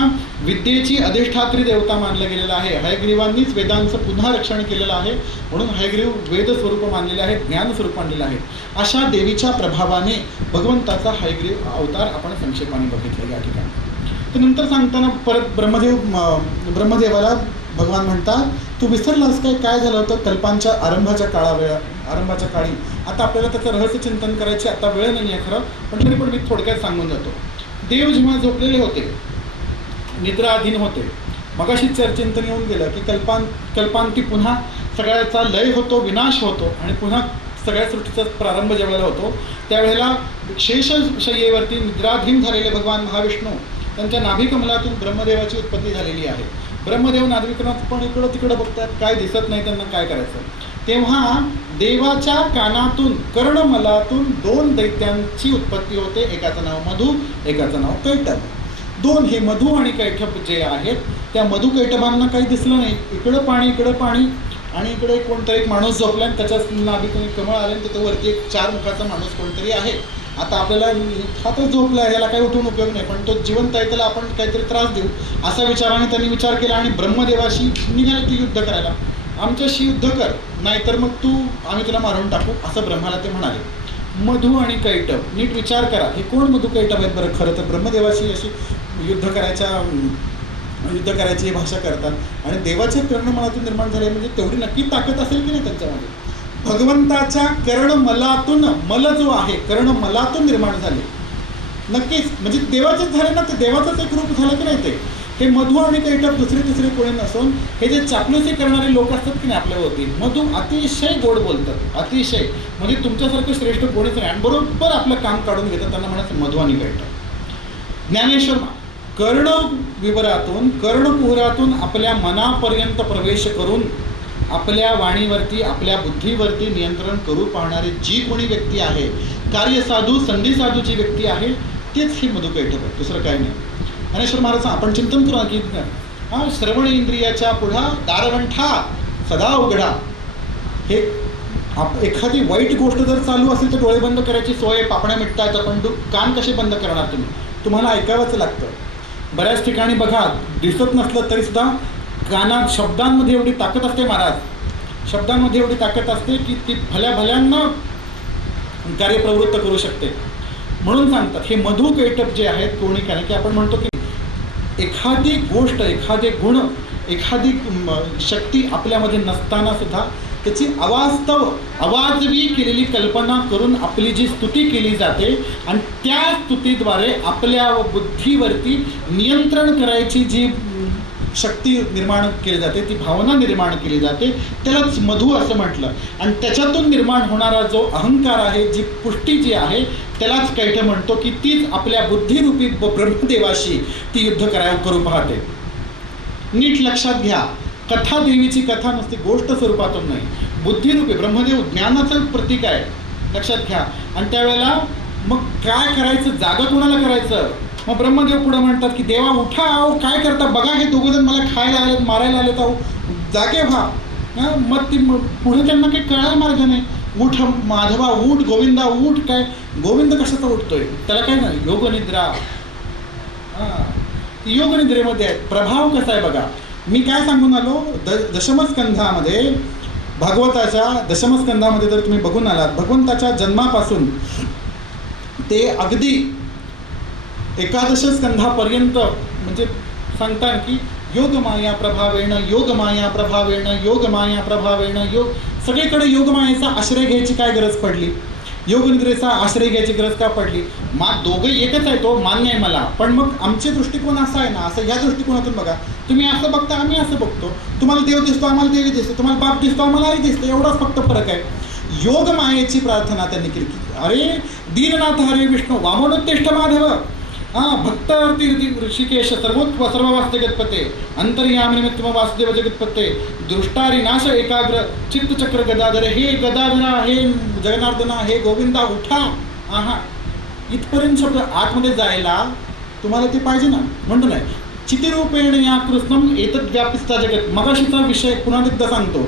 विद्येची अधिष्ठात्री देवता मानलं गेलेलं आहे. हयग्रीवांनीच वेदांचं पुन्हा रक्षण केलेलं आहे म्हणून हयग्रीव वेद स्वरूप मानलेले आहेत, ज्ञान स्वरूप मानलेलं आहे. अशा देवीच्या प्रभावाने भगवंताचा हयग्रीव अवतार आपण संक्षेपाने बघितला या ठिकाणी. तर नंतर सांगताना परत ब्रह्मदेवाला भगवान म्हणतात, तू विसरलास काय झालं होतं कल्पांच्या आरंभाच्या काळी. आता आपल्याला त्याचं रहस्य चिंतन करायचे आता वेळ नाही आहे खरं, पण तरी पण मी थोडक्यात सांगून जातो. देव जेव्हा झोपलेले होते, निद्राधीन होते, मगाशी चिंतन येऊन गेलं की कल्पांती पुन्हा सगळ्याचा लय होतो, विनाश होतो आणि पुन्हा सगळ्या सृष्टीचा प्रारंभ ज्यावेळेला होतो त्यावेळेला शेषशय्येवरती निद्राधीन झालेले भगवान महाविष्णू त्यांच्या नाभिकमलातून ब्रह्मदेवाची उत्पत्ती झालेली आहे. ब्रह्मदेव नाभिकमलात पण इकडं तिकडं बघतात, काय दिसत नाही त्यांना, काय करायचं. तेव्हा देवाच्या कानातून कर्णमलातून दोन दैत्यांची उत्पत्ती होते. एकाचं नाव मधु, एकाचं नाव कैटभ. दोन हे मधु आणि कैटभ जे आहेत त्या मधु कैटभांना काही दिसलं नाही. इकडं पाणी आणि इकडे कोणतरी एक माणूस झोपला आणि त्याच्या नाभितून कमळ आले आणि त्याच्या वरती एक 4 मुखाचा माणूस कोणतरी आहे. आता आपल्याला हा तर झोपला आहे, याला काही उठून उपयोग नाही, पण तो जिवंत आहे, त्याला आपण काहीतरी त्रास देऊ असा विचाराने त्यांनी विचार केला आणि ब्रह्मदेवाशी निघाले की युद्ध करायला. आमच्याशी युद्ध कर, नाहीतर मग आम्ही तुला मारून टाकू असं ब्रह्माला ते म्हणाले. मधु आणि कैटभ, नीट विचार करा, हे कोण मधु कैटभ आहेत बरं? खरं तर ब्रह्मदेवाशी अशी युद्ध करायच्या युद्ध करायची ही भाषा करतात आणि देवाच्या कर्ण मनातून निर्माण झाले म्हणजे तेवढी नक्की ताकद असेल की नाही त्यांच्यामध्ये. भगवंताच्या कर्ण मलातून, मल जो आहे कर्ण मलातून निर्माण झाले नक्कीच, म्हणजे देवाचेच झाले ना, ते देवाचंच एक रूप झालं की नाही. ते हे मधू आणि कैटभ दुसरे तिसरे कोणी नसून हे जे चापलुसी करणारे लोक असतात की नाही आपल्यावरती, मधू अतिशय गोड बोलतात, अतिशय म्हणजे तुमच्यासारखं श्रेष्ठ कोणीच नाही आणि बरोबर आपलं काम काढून घेतात. त्यांना म्हणायचं मधू आणि कैटभ. ज्ञानेश्वर कर्ण विवरातून कर्णकुहरातून आपल्या मनापर्यंत प्रवेश करून आपल्या वाणीवरती आपल्या बुद्धीवरती नियंत्रण करू पाहणारी जी कोणी व्यक्ती आहे, कार्यसाधू संधीसाधू जी व्यक्ती आहे तेच हे मधु कैटभ आहे, दुसरं काही नाही. ज्ञानेश्वर महाराज आपण चिंतन करू की श्रवण इंद्रियाच्या पुढा दारवंठा सदा उघडा. हे एखादी वाईट गोष्ट जर चालू असेल तर डोळे बंद करायची सोय, पापण्या मिटतात, पण कान कसे बंद करणार तुम्ही, तुम्हाला ऐकावंच लागतं. बऱ्याच ठिकाणी बघा दिसत नसलं तरी सुद्धा कानात शब्दांमध्ये एवढी ताकद असते महाराज, शब्दांमध्ये एवढी ताकद असते की ती भल्यांना कार्यप्रवृत्त करू शकते. म्हणून सांगतात हे मधु कैटभ जे आहेत कोणी काय की आपण म्हणतो की एखादी गोष्ट, एखादे गुण, एखादी शक्ती आपल्यामध्ये नसताना सुद्धा त्याची अवाजवी केलेली कल्पना करून आपली जी स्तुती केली जाते आणि त्या स्तुतीद्वारे आपल्या बुद्धीवरती नियंत्रण करायची जी शक्ती निर्माण केली जाते, ती भावना निर्माण केली जाते, त्यालाच मधु असं म्हटलं. आणि त्याच्यातून निर्माण होणारा जो अहंकार आहे, जी पुष्टी जी आहे त्यालाच कैटभ म्हणतो की तीच आपल्या बुद्धिरूपी ब्रह्मदेवाशी ती युद्ध करू पाहते. नीट लक्षात घ्या, कथा देवीची कथा नुसती गोष्ट स्वरूपातून नाही, बुद्धिरूपी ब्रह्मदेव ज्ञानाचं प्रतीक आहे, लक्षात घ्या. आणि त्यावेळेला मग काय करायचं, जागा कोणाला करायचं. मग ब्रह्मदेव पुढे म्हणतात की देवा उठा, अहो काय करता, बघा हे दोघंजण मला खायला आलेत, मारायला आलेत, अहो जागे व्हा. मग ती पुढे त्यांना काही कळायला मार्ग नाही. उठ माधवा उठ, गोविंदा उठ. काय गोविंद कशाचा उठतोय, त्याला काय नाही, योगनिद्रा. योगनिद्रेमध्ये आहे. प्रभाव कसा आहे बघा. मी काय सांगून आलो, दशमस्कंधामध्ये भागवताच्या दशमस्कंधामध्ये जर तुम्ही बघून आलात, भगवंताच्या जन्मापासून ते अगदी एकादश स्कंधापर्यंत म्हणजे सांगतात की योगमाया प्रभावेण, योगमाया प्रभावेण, योगमाया प्रभावेण, सगळीकडे योगमायेचा आश्रय घ्यायची काय गरज पडली, योगनिद्रेचा आश्रय घ्यायची गरज का पडली. दोघं एकच आहे, तो मान्य आहे मला, पण मग आमचे दृष्टिकोन असा आहे ना, असं ह्या दृष्टिकोनातून बघा. तुम्ही असं बघता, आम्ही असं बघतो. तुम्हाला देव दिसतो, आम्हाला देवी दिसतो, तुम्हाला बाप दिसतो, आम्हाला आई दिसतो, एवढाच फक्त फरक आहे. योगमायेची प्रार्थना त्यांनी केली. अरे दीननाथ हरे विष्णू वामनोत्तिष्ठ माधव, भक्त ऋषिकेश सर्ववास्ते गतपते अंतर्यामी निमित्त वासुदेव जगतपते दृष्टारी नाश एकाग्र चित्तचक्र गदाधर, हे गदाधरा, हे जगन्नाथना, हे गोविंदा उठा. इथपर्यंत शब्द आतमध्ये जायला तुम्हाला ते पाहिजे ना, म्हणतो नाही. चितिरूपेण या कृष्णम एतद व्यापिस्ता जगत. मगाशीचा विषय पुन्हा एकदा सांगतो.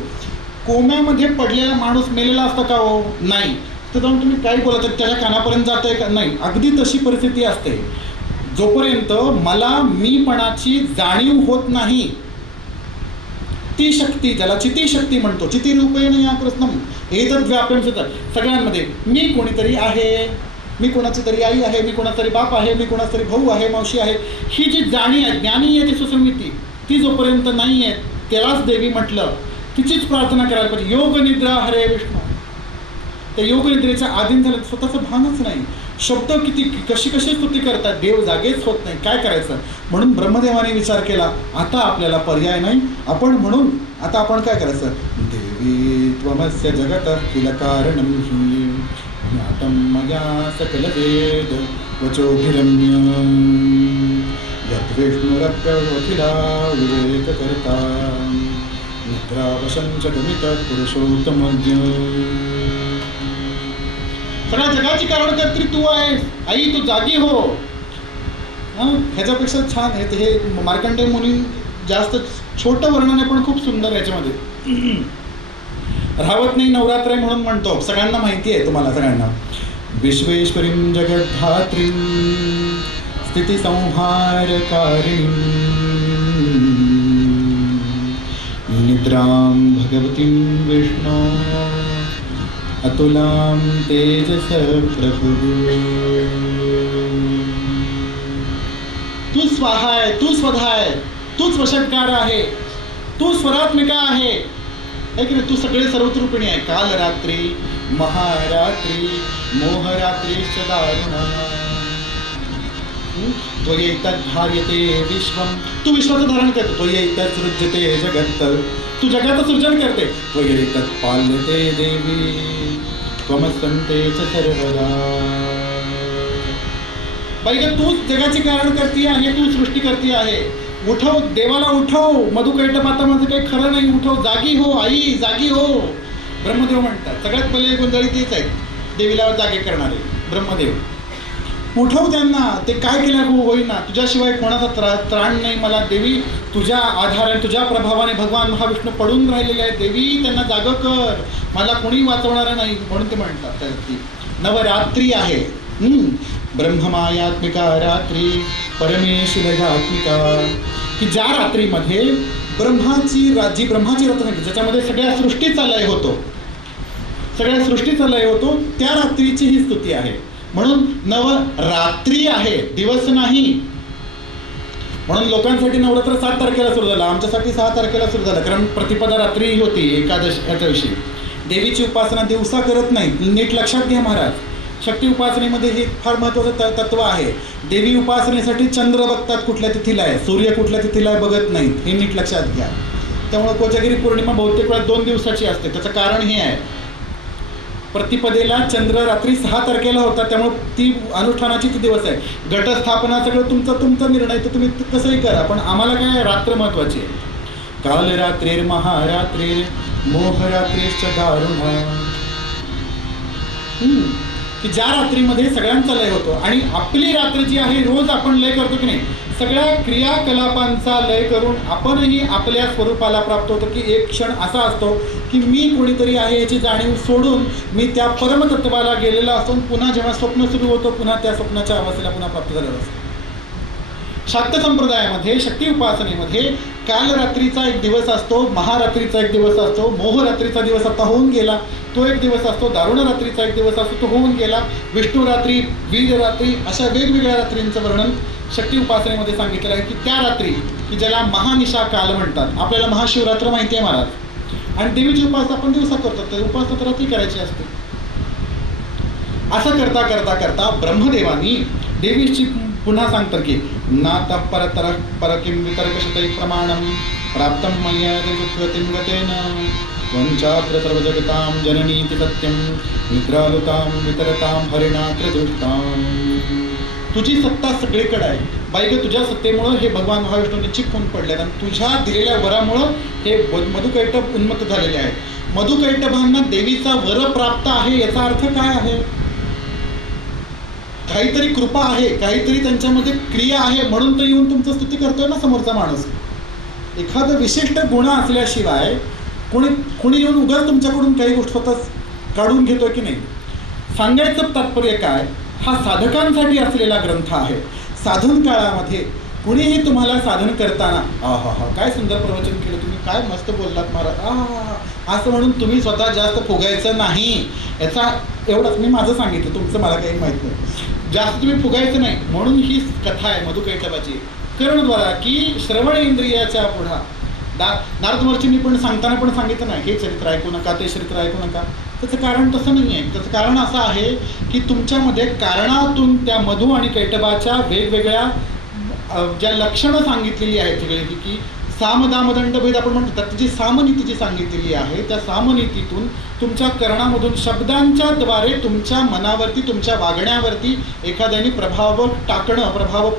कोम्यामध्ये पडलेला माणूस मेलेला असता का हो, नाही. तर जाऊन तुम्ही काय बोलत त्याच्या कानापर्यंत जात आहे का, नाही. अगदी तशी परिस्थिती असते. जोपर्यंत मला मीपणाची जाणीव होत नाही, ती शक्ती ज्याला चिती शक्ती म्हणतो, चितिरूपेण या कृष्णम एतद व्याप्यम सगळ्यांमध्ये मी कोणीतरी आहे, मी कोणाची तरी आई आहे, मी कोणाचा तरी बाप आहे, मी कोणाचा तरी भाऊ आहे, मावशी आहे, ही जी जाणी आहे, ज्ञानी आहे ती सुसंगती, ती जोपर्यंत नाही आहे त्यालाच देवी म्हटलं, तिचीच प्रार्थना करायला पाहिजे. योगनिद्रा हरे विष्णू. त्या योगनिद्रेच्या अधीन झालं, स्वतःचं भानच नाही. शब्द किती कशी स्तुती करतात, देव जागेच होत नाही, काय करायचं. म्हणून ब्रह्मदेवाने विचार केला, आता आपल्याला पर्याय नाही. म्हणून आता आपण काय करायचं. देवी त्वमस्य जगत किल कारणं हि ज्ञातं मया सकल वेद वचोभिरम्य यत् विष्णुरप्यवखिला विवेककर्ता निद्रावशं च गमित पुरुषोत्तमज्ञ. सगळ्या जगाची कारणकर्त्री तू आहेस, आई तू जागी हो. ह्याच्यापेक्षा छान आहे हे मार्कंडेय मुनी जास्त छोटं वर्णन आहे पण खूप सुंदर याच्यामध्ये. राहत नाही नवरात्र आहे म्हणून म्हणतो, सगळ्यांना माहिती आहे, तुम्हाला सगळ्यांना. विश्वेश्वरीं जगद्धात्रीं स्थितिसंहारकारिणीं निद्रां भगवतीं विष्णो अतुलां तेजस प्रभु. तू स्वाहा आहे, तू स्वधा आहे. तूच वशटकार आहे, तू स्वरात्मिका आहे की नाही? तू सगळे सर्वतरूपिणी आहे. काल रात्री महारात्री मोहरात्रीश्च दारुणा त्वयैतद्धार्यते विश्वम. तू विश्वाचं धारण करतो. त्वयैतत्सृज्यते जगत्. तू जगाचं सृजन करते. त्वयैतत्पाल्यते देवी त्वमस्तंते च सर्वदा. बाई ग, तूच जगाची कारण करती आहे, तू सृष्टी करती आहे. उठव देवाला, उठव. मधुकैटभाता माझं काही खरं नाही. उठव, जागी हो आई, जागी हो. ब्रह्मदेव म्हणतात. सगळ्यात पहिले गोंधळी तेच आहेत, देवीला जागे करणारे ब्रह्मदेव. उठव त्यांना. ते काय केल्या होईना, तुझ्याशिवाय कोणाचा त्राण नाही मला देवी. तुझ्या आधाराने, तुझ्या प्रभावाने भगवान महाविष्णू पडून राहिलेले आहेत देवी. त्यांना जागं कर, मला कोणी वाचवणारं नाही. म्हणून ते म्हणतात ती नवरात्री आहे. ब्रह्ममायात्मिका रात्री परमेश्वरात्मिका. की ज्या रात्रीमध्ये ब्रह्माची रत्न, ज्याच्यामध्ये सगळ्या सृष्टीचा लय होतो, सगळ्या सृष्टीचा लय होतो, त्या रात्रीची ही स्तुती आहे. म्हणून नवरात्री आहे, दिवस नाही. म्हणून लोकांसाठी नवरात्र 7 तारखेला सुरू झालं, आमच्यासाठी 6 तारखेला सुरू झालं. कारण प्रतिपदा रात्री होती, एकादशीच्या दिवशी. देवीची उपासना दिवसा करत नाही, नीट लक्षात घ्या महाराज. शक्ती उपासनेमध्ये हे फार महत्त्वाचं तत्व आहे. देवी उपासनेसाठी चंद्र बघतात कुठल्या तिथीला आहे, सूर्य कुठल्या तिथीला आहे बघत नाहीत, हे नीट लक्षात घ्या. त्यामुळे कोजागिरी पौर्णिमा बहुतेक वेळा 2 दिवसाची असते. त्याचं कारण हे आहे, प्रतिपदेला चंद्र रात्री 6 तारखेला होता, त्यामुळे ती अनुष्ठानाची ती दिवस आहे. घटस्थापना सगळं तुमचा निर्णय, तर तुम्ही कसंही करा, पण आम्हाला काय रात्र महत्त्वाची आहे. काल रात्रीर महारात्रीर मोहरात्रीश्च दारुणा. की ज्या रात्रीमध्ये सगळ्यांचा लय होतो. आणि आपली रात्र जी आहे, रोज आपण लय करतो की नाही, सगळ्या क्रियाकलापांचा लय करून आपणही आपल्या स्वरूपाला प्राप्त होतो. की एक क्षण असा असतो की मी कोणीतरी आहे याची जाणीव सोडून मी त्या परमतत्वाला गेलेला असून पुन्हा जेव्हा स्वप्न सुरू होतो, पुन्हा त्या स्वप्नाच्या अवस्थेला पुन्हा प्राप्त झालेला असतो. शाक्त संप्रदायामध्ये, शक्ती उपासनेमध्ये कालरात्रीचा एक दिवस असतो, महारात्रीचा एक दिवस असतो, मोहरात्रीचा दिवस आता होऊन गेला, तो एक दिवस असतो, दारुण रात्रीचा एक दिवस असतो, तो होऊन गेला, विष्णू रात्री, वीर रात्री, अशा वेगवेगळ्या रात्रींचं वर्णन शक्ती उपासनेमध्ये सांगितलेलं आहे. की त्या रात्री, की ज्याला महानिशा काल म्हणतात. आपल्याला महाशिवरात्र माहिती आहे महाराज, आणि देवीची उपासना आपण दिवसा करतो, तर उपासना तर रात्री करायची असते. असं करता करता करता ब्रह्मदेवानी देवीची पुन्हा सांगतात की नाता परकिं वितर्कशतै प्रमाणं प्राप्तं मया गतिं गतेन त्वञ्चात्र सर्वजगतां जननीति सत्यं निद्रालुतां वितरतां हरिणात्र दुष्टां. तुझी सत्ता सगळीकडे आहे बाई ग. तुझ्या सत्तेमुळं हे भगवान महाविष्णू निश्चित होऊन पडले, आणि तुझ्या दिलेल्या वरामुळं हे मधुकैटभ उन्मत्त झालेले आहेत. मधुकैटभांना देवीचा वर प्राप्त आहे, याचा अर्थ काय आहे? काहीतरी कृपा आहे, काहीतरी त्यांच्यामध्ये क्रिया आहे, म्हणून तो येऊन तुमचं स्तुती करतोय ना समोरचा माणूस. एखादं विशिष्ट गुण असल्याशिवाय कोणी येऊन उगाच तुमच्याकडून काही गोष्ट स्वतः काढून घेतोय की नाही. सांगायचं तात्पर्य काय, हा साधकांसाठी असलेला ग्रंथ आहे. साधन काळामध्ये कुणीही तुम्हाला साधन करताना काय सुंदर प्रवचन केलं तुम्ही, काय मस्त बोललात महाराज, असं म्हणून तुम्ही स्वतः जास्त फुगायचं नाही. याचा एवढंच मी माझं सांगितलं, तुमचं मला काही माहीत नाही. जास्त तुम्ही फुगायचं नाही, म्हणून ही कथा आहे मधुकैटभाची. कर्णद्वारा की श्रवण इंद्रियाच्या पुढा नारदवरची मी पण सांगताना पण सांगितलं नाही, हे चरित्र ऐकू नका, ते चरित्र ऐकू नका. त्याचं कारण तसं नाही आहे. त्याचं कारण असं आहे की तुमच्यामध्ये कारणातून त्या मधु आणि कैटभाच्या वेगवेगळ्या ज्या लक्षणं सांगितलेली आहेत सगळी, की सामदामदंडभेद आपण म्हणतो, त्याची जी सामनीती जी सांगितलेली आहे, त्या सामनीतीतून तुमच्या कर्णामधून शब्दांच्या द्वारे तुमच्या मनावरती, तुमच्या वागण्यावरती एखाद्याने प्रभाव टाकणं, प्रभाव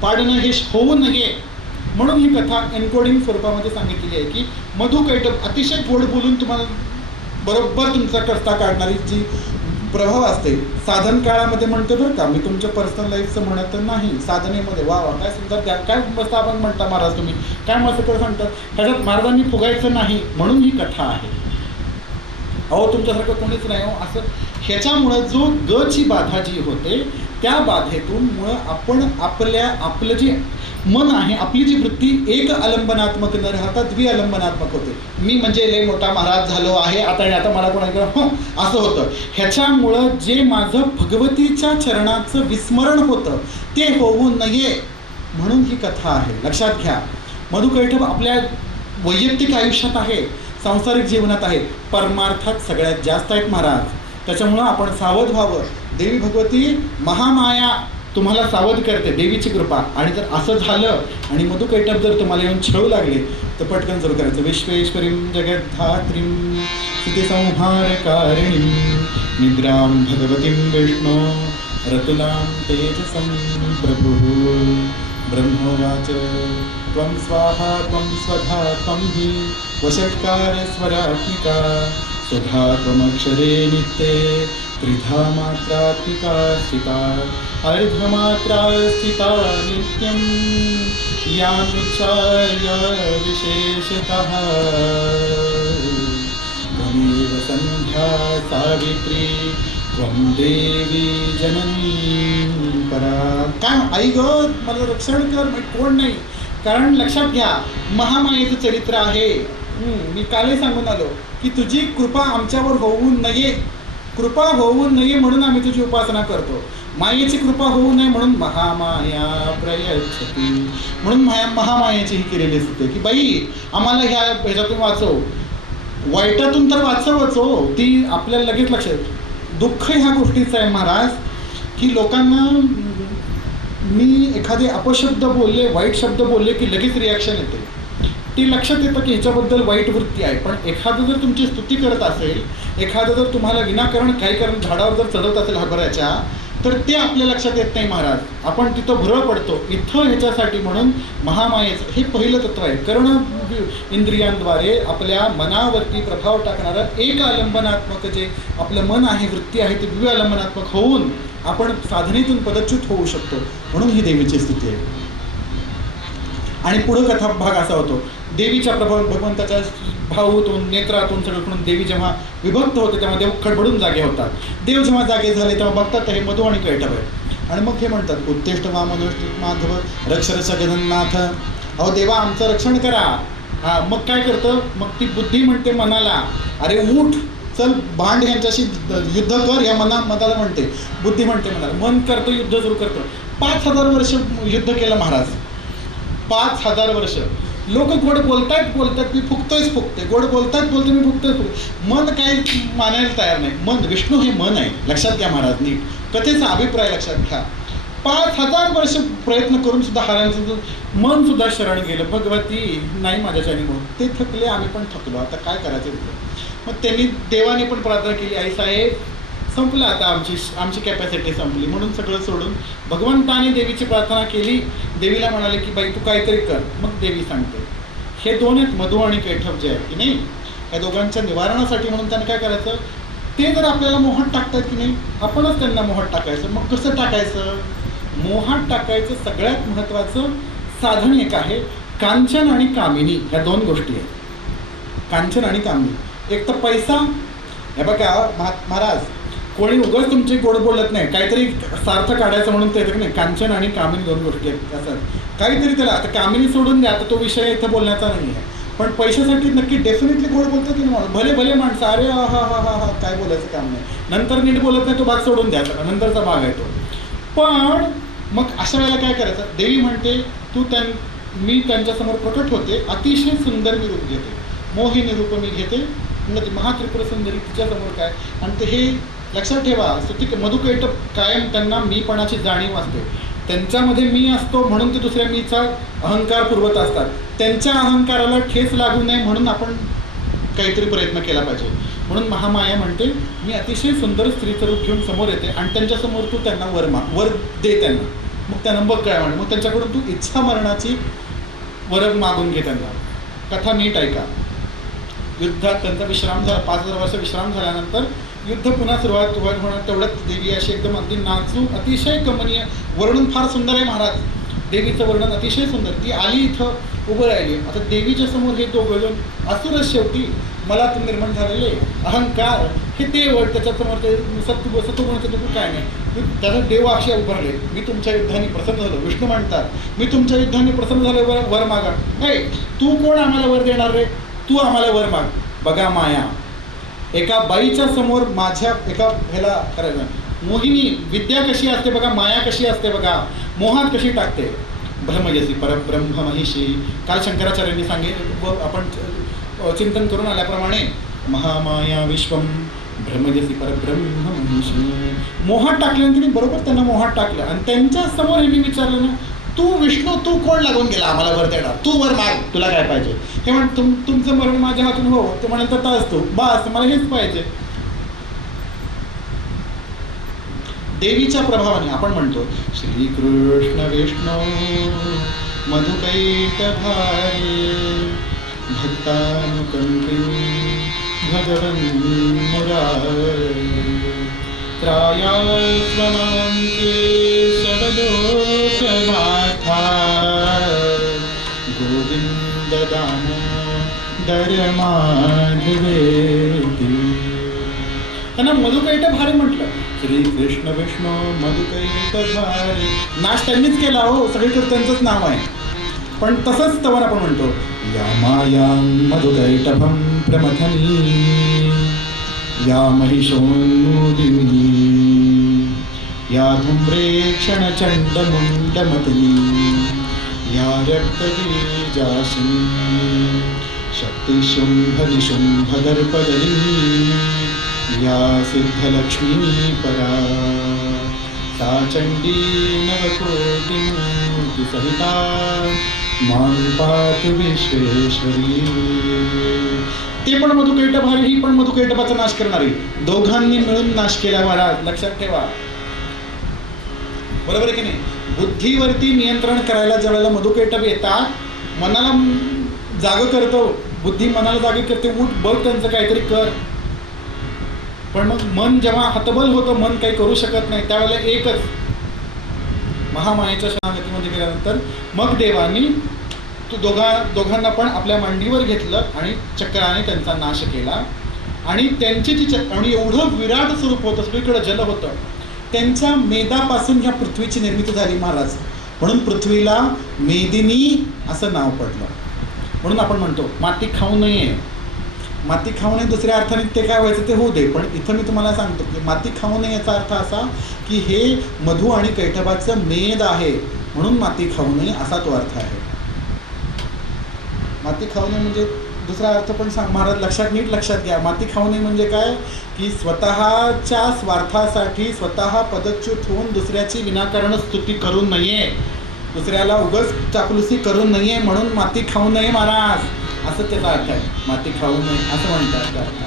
पाडणं हे होऊ नये, म्हणून ही कथा एन्कोडिंग स्वरूपामध्ये सांगितलेली आहे. की मधुकैटभ अतिशय गोड बोलून तुम्हाला बरोबर तुमचा करता काढणारी जी प्रभाव असते. साधन काळामध्ये म्हणतो बरं का, मी तुमच्या पर्सनल लाईफचं म्हणत नाही, साधनेमध्ये. वा काय सुंदर, काय मस्त आपण म्हणता महाराज, तुम्ही काय मस्त कर सांगतात. ह्याच्यात महाराजांनी फुगायचं नाही, म्हणून ही कथा आहे. अहो तुमच्यासारखं कोणीच नाही हो असं. ह्याच्यामुळं जो गची बाधा जी होते, त्या बाधेतून मुळं आपलं जे मन आहे, आपली जी वृत्ती एक अलंबनात्मक न राहता द्विअलंबनात्मक होते. मी म्हणजे लय मोठा महाराज झालो आहे, आता मला कोणाकडे असं होतं. ह्याच्यामुळं जे माझं भगवतीच्या चरणाचं विस्मरण होतं ते होऊ नये, म्हणून ही कथा आहे. लक्षात घ्या, मधुकैटभ आपल्या वैयक्तिक आयुष्यात आहे, सांसारिक जीवनात आहे, परमार्थात सगळ्यात जास्त आहेत महाराज. त्याच्यामुळं आपण सावध व्हावं. देवी भगवती महामाया तुम्हाला सावध करते, देवीची कृपा. आणि जर असं झालं आणि मधुकैटभ जर तुम्हाला येऊन छळू लागले तर पटकन सुरू करायचं. विश्वेश्वरीं जगद्धात्रीं स्थितिसंहारकारिणीं निद्रां भगवतीं विष्णो रतुलां तेजसं प्रभुः. ब्रह्मोवाच त्वं स्वाहा त्वं स्वधा त्वं हि वषट्कार स्वरात्मिका स्वधा त्वमक्षरे नित्ये त्रिधा मात्रात्मिका स्थिता अर्धमात्रा स्थिता नित्यं यानुच्चार्य विशेषतः त्वमेव संध्या सावित्री त्वं देवी जननी परा. काय आई ग, मला रक्षण कर, मी कोण नाही. कारण लक्षात घ्या, महामायेचं चरित्र आहे. मी कालही सांगून आलो की तुझी कृपा आमच्यावर होऊ नये, कृपा होऊ नये म्हणून आम्ही तुझी उपासना करतो. मायेची कृपा होऊ नये म्हणून महामाया प्रयच्छती, म्हणून महामायेची ही केलेली असते की बाई आम्हाला ह्याच्यातून वाचव, वाईटातून तर वाचवच हो. ती आपल्याला लगेच लक्षात. दुःख ह्या गोष्टीचं आहे महाराज की लोकांना मी एखादे अपशब्द बोलले, वाईट शब्द बोलले की लगेच रिॲक्शन येते. ते लक्षात येतं की ह्याच्याबद्दल वाईट वृत्ती आहे. पण एखादं जर तुमची स्तुती करत असेल, एखादं जर तुम्हाला विनाकारण काही कारण झाडावर जर चढवत असेल हरभऱ्याच्या, तर ते आपल्या लक्षात येत नाही महाराज. आपण तिथं भुरळ पडतो. इथं ह्याच्यासाठी म्हणून महामायेचं हे पहिलं तत्व आहे. कर्ण इंद्रियांद्वारे आपल्या मनावरती प्रभाव टाकणारं एक आलंबनात्मक जे आपलं मन आहे, वृत्ती आहे, ते द्विआलंबनात्मक होऊन आपण साधनेतून पदच्युत होऊ शकतो. म्हणून ही देवीची स्थिती आहे. आणि पुढं कथा भाग असा होतो, देवीच्या भगवंताच्या भाऊतून नेत्रातून सगळीकडून देवी जेव्हा विभक्त होते तेव्हा देव खडबडून जागे होतात. देव जेव्हा जागे झाले तेव्हा बघतात हे मधु आणि कैटभ आहे. आणि मग हे म्हणतात उत्तिष्ठ वामनोष्ठ माधव रक्ष जगन्नाथ. अहो देवा आमचं रक्षण करा. हा मग काय करतं, मग ती बुद्धी म्हणते मनाला, अरे उठ चल भांड यांच्याशी युद्ध कर. या मनाला म्हणते, बुद्धी म्हणते मनाला. मन करतं, युद्ध सुरू करतं. 5000 वर्ष युद्ध केलं महाराज. 5000 वर्ष लोक गोड बोलतायत मी फुकते, गोड बोलतायत मी फुकतोय. मन काही मानायला तयार नाही. मन, विष्णू हे मन आहे. लक्षात घ्या महाराज, नीट कथेचा अभिप्राय लक्षात घ्या. 5000 वर्ष प्रयत्न करून सुद्धा हारांचं मन सुद्धा शरण गेलं. भगवती नाही माझ्याच्याने म्हणून ते थकले, आम्ही पण थकलो, आता काय करायचं तिथं. मग त्यांनी देवाने पण प्रार्थना केली, आई साहेब संपलं आता, आमची कॅपॅसिटी संपली. म्हणून सगळं सोडून भगवंताने देवीची प्रार्थना केली. देवीला म्हणाले की बाई तू काहीतरी कर. मग देवी सांगते. हे दोन आहेत मधु आणि कैटभ जे आहे की नाही, या दोघांच्या निवारणासाठी म्हणून त्यांना काय करायचं, ते जर आपल्याला मोहात टाकतात की नाही, आपणच त्यांना मोहात टाकायचं. मग कसं टाकायचं, मोहात टाकायचं सगळ्यात महत्त्वाचं साधन एक आहे, कांचन आणि कामिनी. ह्या दोन गोष्टी आहेत, कांचन आणि कामिनी. एक तर पैसा. हे बघा महाराज, कोणी उगाच तुमची गोड बोलत नाही, काहीतरी सार्थ काढायचं म्हणून ते नाही. कांचन आणि कामिनी दोन गोष्टी आहेत. असं काहीतरी त्याला, आता कामिनी सोडून द्या, आता तो विषय इथं बोलण्याचा नाही आहे. पण पैशासाठी नक्की डेफिनेटली गोड बोलतं की नाही, भले माणसं, अरे हा हा हा हा काय बोलायचं काम नाही. नंतर नीट बोलत नाही, तो भाग सोडून द्या, नंतरचा भाग आहे तो. पण मग अशा वेळेला काय करायचं, देवी म्हणते मी त्यांच्यासमोर प्रकट होते, अतिशय सुंदर मी रूप घेते, मोहिनी रूप मी घेते. म्हणजे ती महात्रिपुर सुंदरी तिच्यासमोर काय. आणि ते हे लक्षात ठेवा, स्तुती मधुकैटभ कायम त्यांना मीपणाची जाणीव असते. त्यांच्यामध्ये मी असतो म्हणून ते दुसऱ्या मीचा अहंकार पुरवत असतात. त्यांच्या अहंकाराला ठेच लागू नये म्हणून आपण काहीतरी प्रयत्न केला पाहिजे. म्हणून महामाया म्हणते मी अतिशय सुंदर स्त्रीचं रूप घेऊन समोर येते आणि त्यांच्यासमोर तू त्यांना वर दे त्यांना. मग त्यांना बघ काय म्हणे, मग त्यांच्याकडून तू इच्छा मरणाची वर मागून घे त्यांना. कथा नीट ऐका. युद्धात त्यांचा विश्राम झाला, 5000 वर्ष विश्राम झाल्यानंतर युद्ध पुन्हा सुरुवात होणार. तेवढ्यात देवी अशी एकदम अगदी नाचू, अतिशय कमनीय, वर्णन फार सुंदर आहे महाराज. देवीचं वर्णन अतिशय सुंदर. ती आली इथं उभं राहिली. आता देवीच्या समोर हे दोघं जण असुरच शेवटी, मला निर्माण झालेले अहंकार हे देव, त्याच्यासमोर ते सत्वगुणाचं दुःख काय नाही. त्याचा देव अक्षय उभारले, मी तुमच्या युद्धाने प्रसन्न झालो. विष्णू म्हणतात मी तुमच्या युद्धाने प्रसन्न झालो, वर मागा. नाही, तू कोण आम्हाला वर देणार रे, तू आम्हाला वर माग. बघा माया, एका बाईच्या समोर माझ्या एका ह्याला करायचं. मोहिनी विद्या कशी असते बघा, माया कशी असते बघा, मोहात कशी टाकते. ब्रह्मयसी परब्रह्म महिषी. काल शंकराचार्यांनी व आपण चिंतन करून आल्याप्रमाणे महामाया विश्वम ब्रह्मयसी परब्रह्म महिषी. मोहात टाकल्यानंतर त्यांनी बरोबर त्यांना मोहात टाकलं आणि त्यांच्या समोर मी विचारलं ना, तू विष्णू तू कोण लागून गेला आम्हाला वर देणार, तू वर माग तुला काय पाहिजे. हे म्हण तुमचं मरण माझ्या हातून हो. ते म्हणत तर असतो बस मला हेच पाहिजे. देवीच्या प्रभावाने आपण म्हणतो श्रीकृष्ण विष्णू मधुकैटभारी भक्तानुकंपी भगवन् मुरारी त्रायास्वमं केशवलोकनाथा गोविंद दामोदर माधवेति. त्यांना मधुकैटभारी म्हटलं. श्रीकृष्ण विष्णू मधुकैटभारी. नाश त्यांनीच केला हो, सगळीकडे त्यांचंच नाव आहे. पण तसंच स्तवन आपण म्हणतो या मायां मधुकैटभं प्रमथनी या महिषोन्मूलिनी या धूम्रेक्षणचण्डमुण्डमतनी या रक्तबीजासिनी शक्तिशुम्भनिशुम्भदर्पदलिनी या सिद्धलक्ष्मी परा सा चंडी नवकोटिमूर्तिसहिता मां पातु विश्वेश्वरी. ते पण मधुकैटभारी, ही पण मधुकैटभाचा नाश करणारी. दोघांनी मिळून नाश केला महाराज, लक्षात ठेवा. बरोबर आहे की नाही. बुद्धीवरती नियंत्रण करायला ज्या वेळेला मधुकैटभ येतात, मनाला जाग करतो, बुद्धी मनाला जागी करते, उठ बघ त्यांचं काहीतरी कर. पण मग मन जेव्हा हतबल होतं, मन काही करू शकत नाही, त्यावेळेला एकच महामायेच्या शरणागतीमध्ये गेल्यानंतर मग देवानी दोघांना पण आपल्या मांडीवर घेतलं आणि चक्राने त्यांचा नाश केला. आणि त्यांची जी आणि एवढं विराट स्वरूप होतं, सगळीकडे जल होतं, त्यांच्या मेदापासून ह्या पृथ्वीची निर्मिती झाली महाराज. म्हणून पृथ्वीला मेदिनी असं नाव पडलं. म्हणून आपण म्हणतो माती खाऊ नये. माती खाऊ नये दुसऱ्या अर्थाने ते काय व्हायचं ते होऊ दे, पण इथं मी तुम्हाला सांगतो की माती खाऊ नये याचा अर्थ असा की हे मधु आणि कैटभाचं मेद आहे, म्हणून माती खाऊ नये असा तो अर्थ आहे. माती खाऊ नये म्हणजे दुसरा अर्थ पण सांग महाराज, नीट लक्षात घ्या. माती खाऊ नये म्हणजे काय की स्वतःच्या स्वार्थासाठी स्वतः पदच्युत होऊन दुसऱ्याची विनाकारण स्तुती करू नये, दुसऱ्याला उगाच चापलुसी करू नये, म्हणून माती खाऊ नये महाराज असं त्याचा अर्थ आहे. माती खाऊ नये असं म्हणतात अर्थ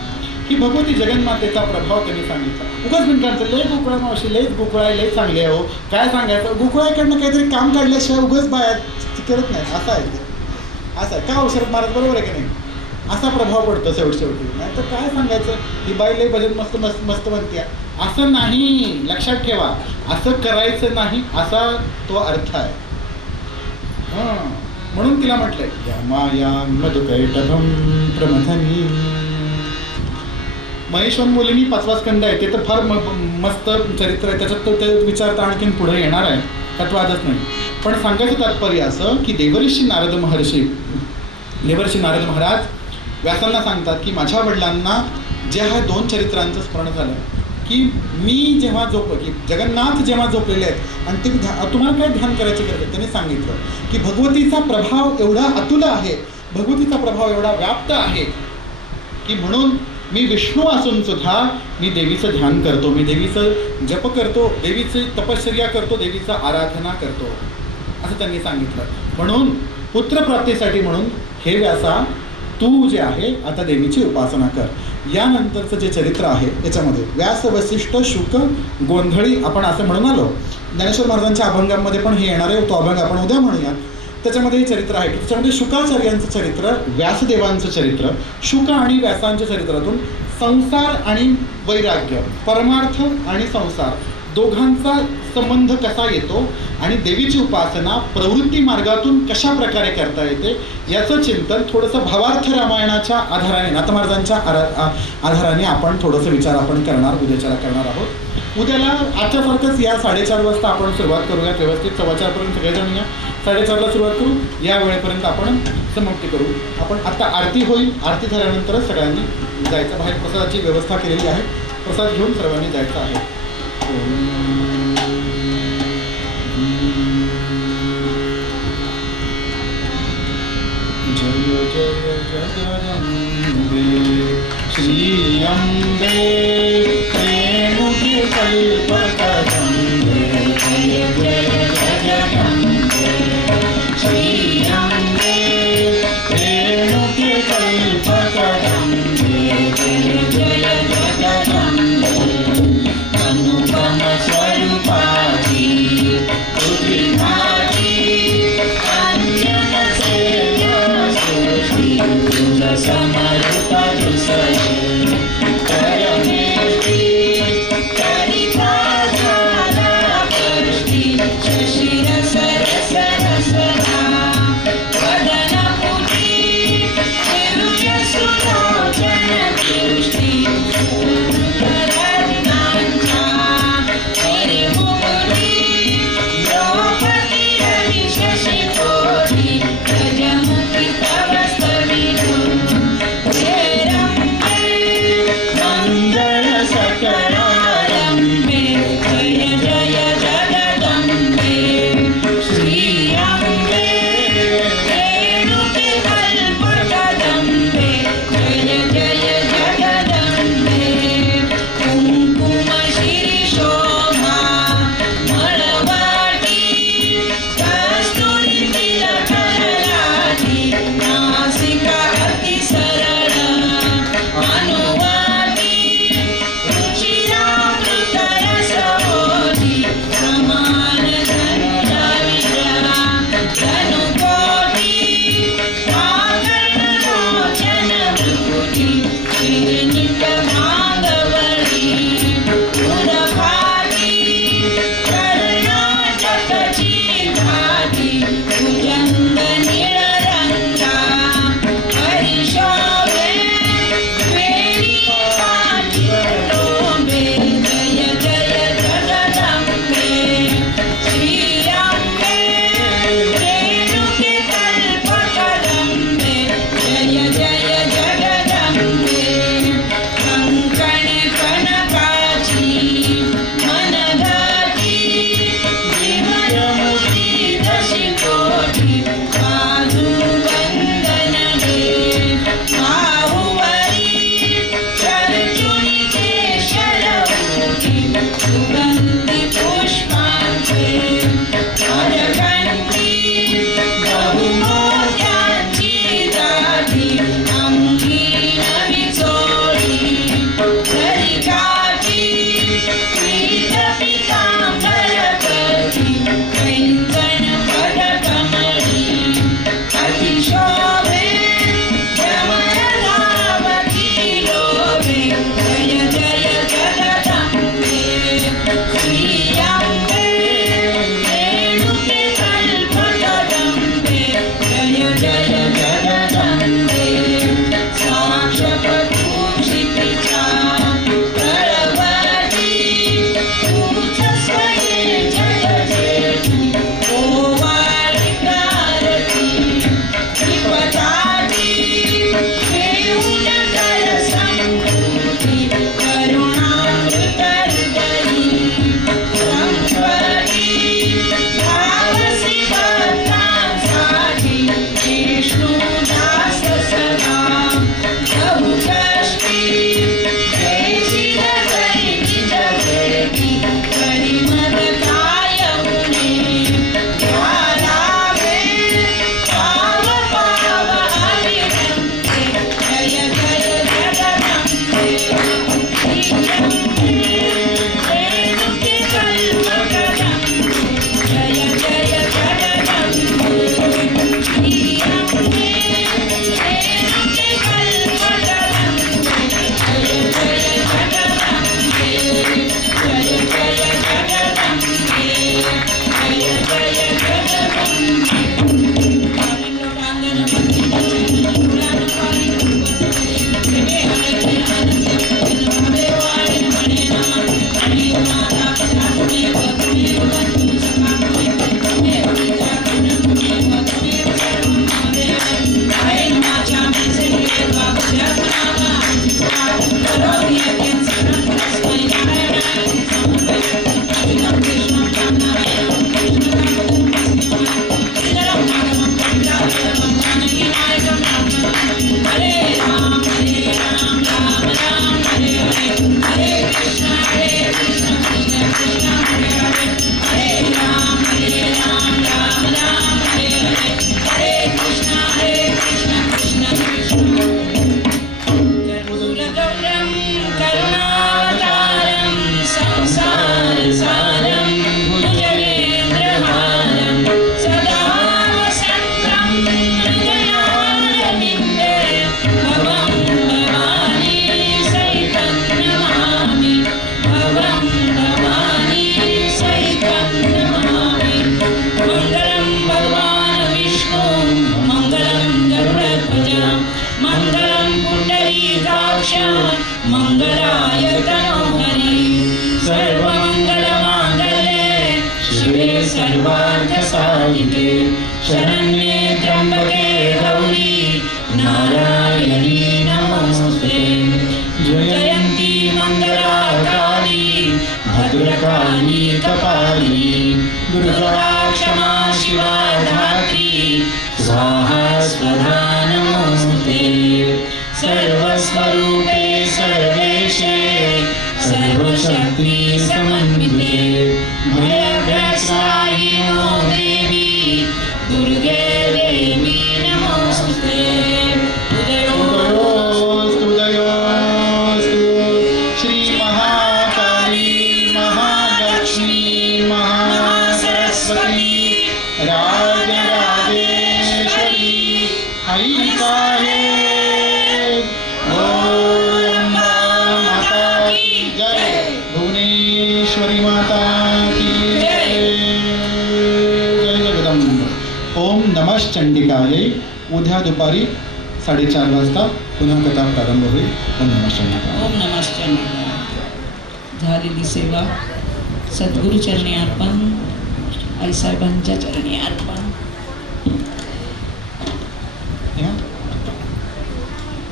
की भगवती जगन्मातेचा प्रभाव त्यांनी सांगितला. उगाच म्हणतात लय गोकुळा मावशी, लयच गोकुळा लय चांगली आहे हो, काय सांगायचं, गोकुळाकडनं काहीतरी काम काढल्याशिवाय उगाच बाया करत नाही असं आहे ते. असं आहे का हो शरद महाराज, बरोबर आहे की नाही. असा प्रभाव पडतो शेवटी. नाही तर काय सांगायचं, ही बाई लय भजन मस्त मस्त मस्त म्हणते, असं नाही. लक्षात ठेवा, असं करायचं नाही असा तो अर्थ आहे. म्हणून तिला म्हटलंय या माया मधुकैटभं प्रमथनी. महिषोन्मूलिनी 5वा स्कंद आहे, ते तर फार मस्त चरित्र आहे, त्याच्यात तो ते विचारता आणखीन पुढे येणार आहे, त्यात वादच नाही. पण सांगायचं तात्पर्य असं की देवर्षी नारद महाराज व्यासांना सांगतात की माझ्या वडिलांना ज्या ह्या 2 चरित्रांचं स्मरण झालं की मी जेव्हा की जगन्नाथ जेव्हा झोपलेले आहेत आणि तुम्हाला काय ध्यान करायची गरज आहे. त्यांनी सांगितलं की भगवतीचा प्रभाव एवढा अतुल आहे, भगवतीचा प्रभाव एवढा व्याप्त आहे की म्हणून मी विष्णू असून सुद्धा मी देवीचं ध्यान करतो, मी देवीचं जप करतो, देवीची तपश्चर्या करतो, देवीचं आराधना करतो असं त्यांनी सांगितलं. म्हणून पुत्रप्राप्तीसाठी म्हणून हे व्यासा तू जे आहे आता देवीची उपासना कर. यानंतरचं जे चरित्र आहे त्याच्यामध्ये व्यास वसिष्ठ शुक गोंधळी आपण असं म्हणून आलो. ज्ञानेश्वर महाराजांच्या अभंगामध्ये पण हे येणार आहे, तो अभंग आपण उद्या म्हणूया. त्याच्यामध्ये हे चरित्र आहे की त्याच्यामध्ये शुकाचार्यांचं चरित्र, व्यासदेवांचं चरित्र, शुक आणि व्यासांच्या चरित्रातून संसार आणि वैराग्य, परमार्थ आणि संसार दोघांचा संबंध कसा येतो आणि देवीची उपासना प्रवृत्ती मार्गातून कशा प्रकारे करता येते याचं चिंतन थोडंसं भावार्थ रामायणाच्या आधाराने, नाथ महाराजांच्या आधाराने आपण थोडंसं विचार आपण उद्याच्याला करणार आहोत. उद्याला आजच्यासारखंच या 4:30 वाजता आपण सुरुवात करूयात व्यवस्थित. 4:15 सगळेजण या, 4:30ला सुरुवात करू, या वेळेपर्यंत आपण समाप्ती करू. आपण आता आरती होईल, आरती झाल्यानंतरच सगळ्यांनी जायचं. बाहेर प्रसादाची व्यवस्था केलेली आहे, प्रसाद घेऊन सर्वांनी जायचं आहे. जय जगदम्बे श्री अम्बे रेणुके कल्पतरुम्बे जय जय जगदम्बे श्री अम्बे रेणुके कल्पतरुम्बे जय जय जगदम्बे अनुपम स्वरूपाची तुझी अंजन सेवा सृष्टि तुझ समर्थ दुसरे करणे शिवाय तनोहरि सर्वमङ्गलमाङ्गल्ये शिवे सर्वार्थसाधिके शरण्ये त्र्यम्बके गौरी नारायणी नमोऽस्ते जयन्ती मङ्गलाकाली भद्रकाली कपालिनी दुर्गा क्षमा शिवा धात्री स्वाहा स्वधा नमोऽस्ते सर्वस्वरूपे सर्वेशे सर्वशक्ति समन्विते भयभ्रष्टाहि नो देवी दुर्गे देवी नमोऽस्ते उदयोस्तु उदयोस्तु श्री महाकाली महालक्ष्मी महासरस्वती राजराजेश्वरी आई साहेब ओम माता की जय भुवनेश्वरी माता की जय जय जगदंब ओम नमः चंडिकायै उद्या दुपारी 4:30 वाजता पुन्हा कथा प्रारंभ होईल ओम नमः चंडिकाय ओम नमः चंडिकाय झालेली सेवा सद्गुरु चरणी अर्पण आईसाहेबांच्या चरणी अर्पण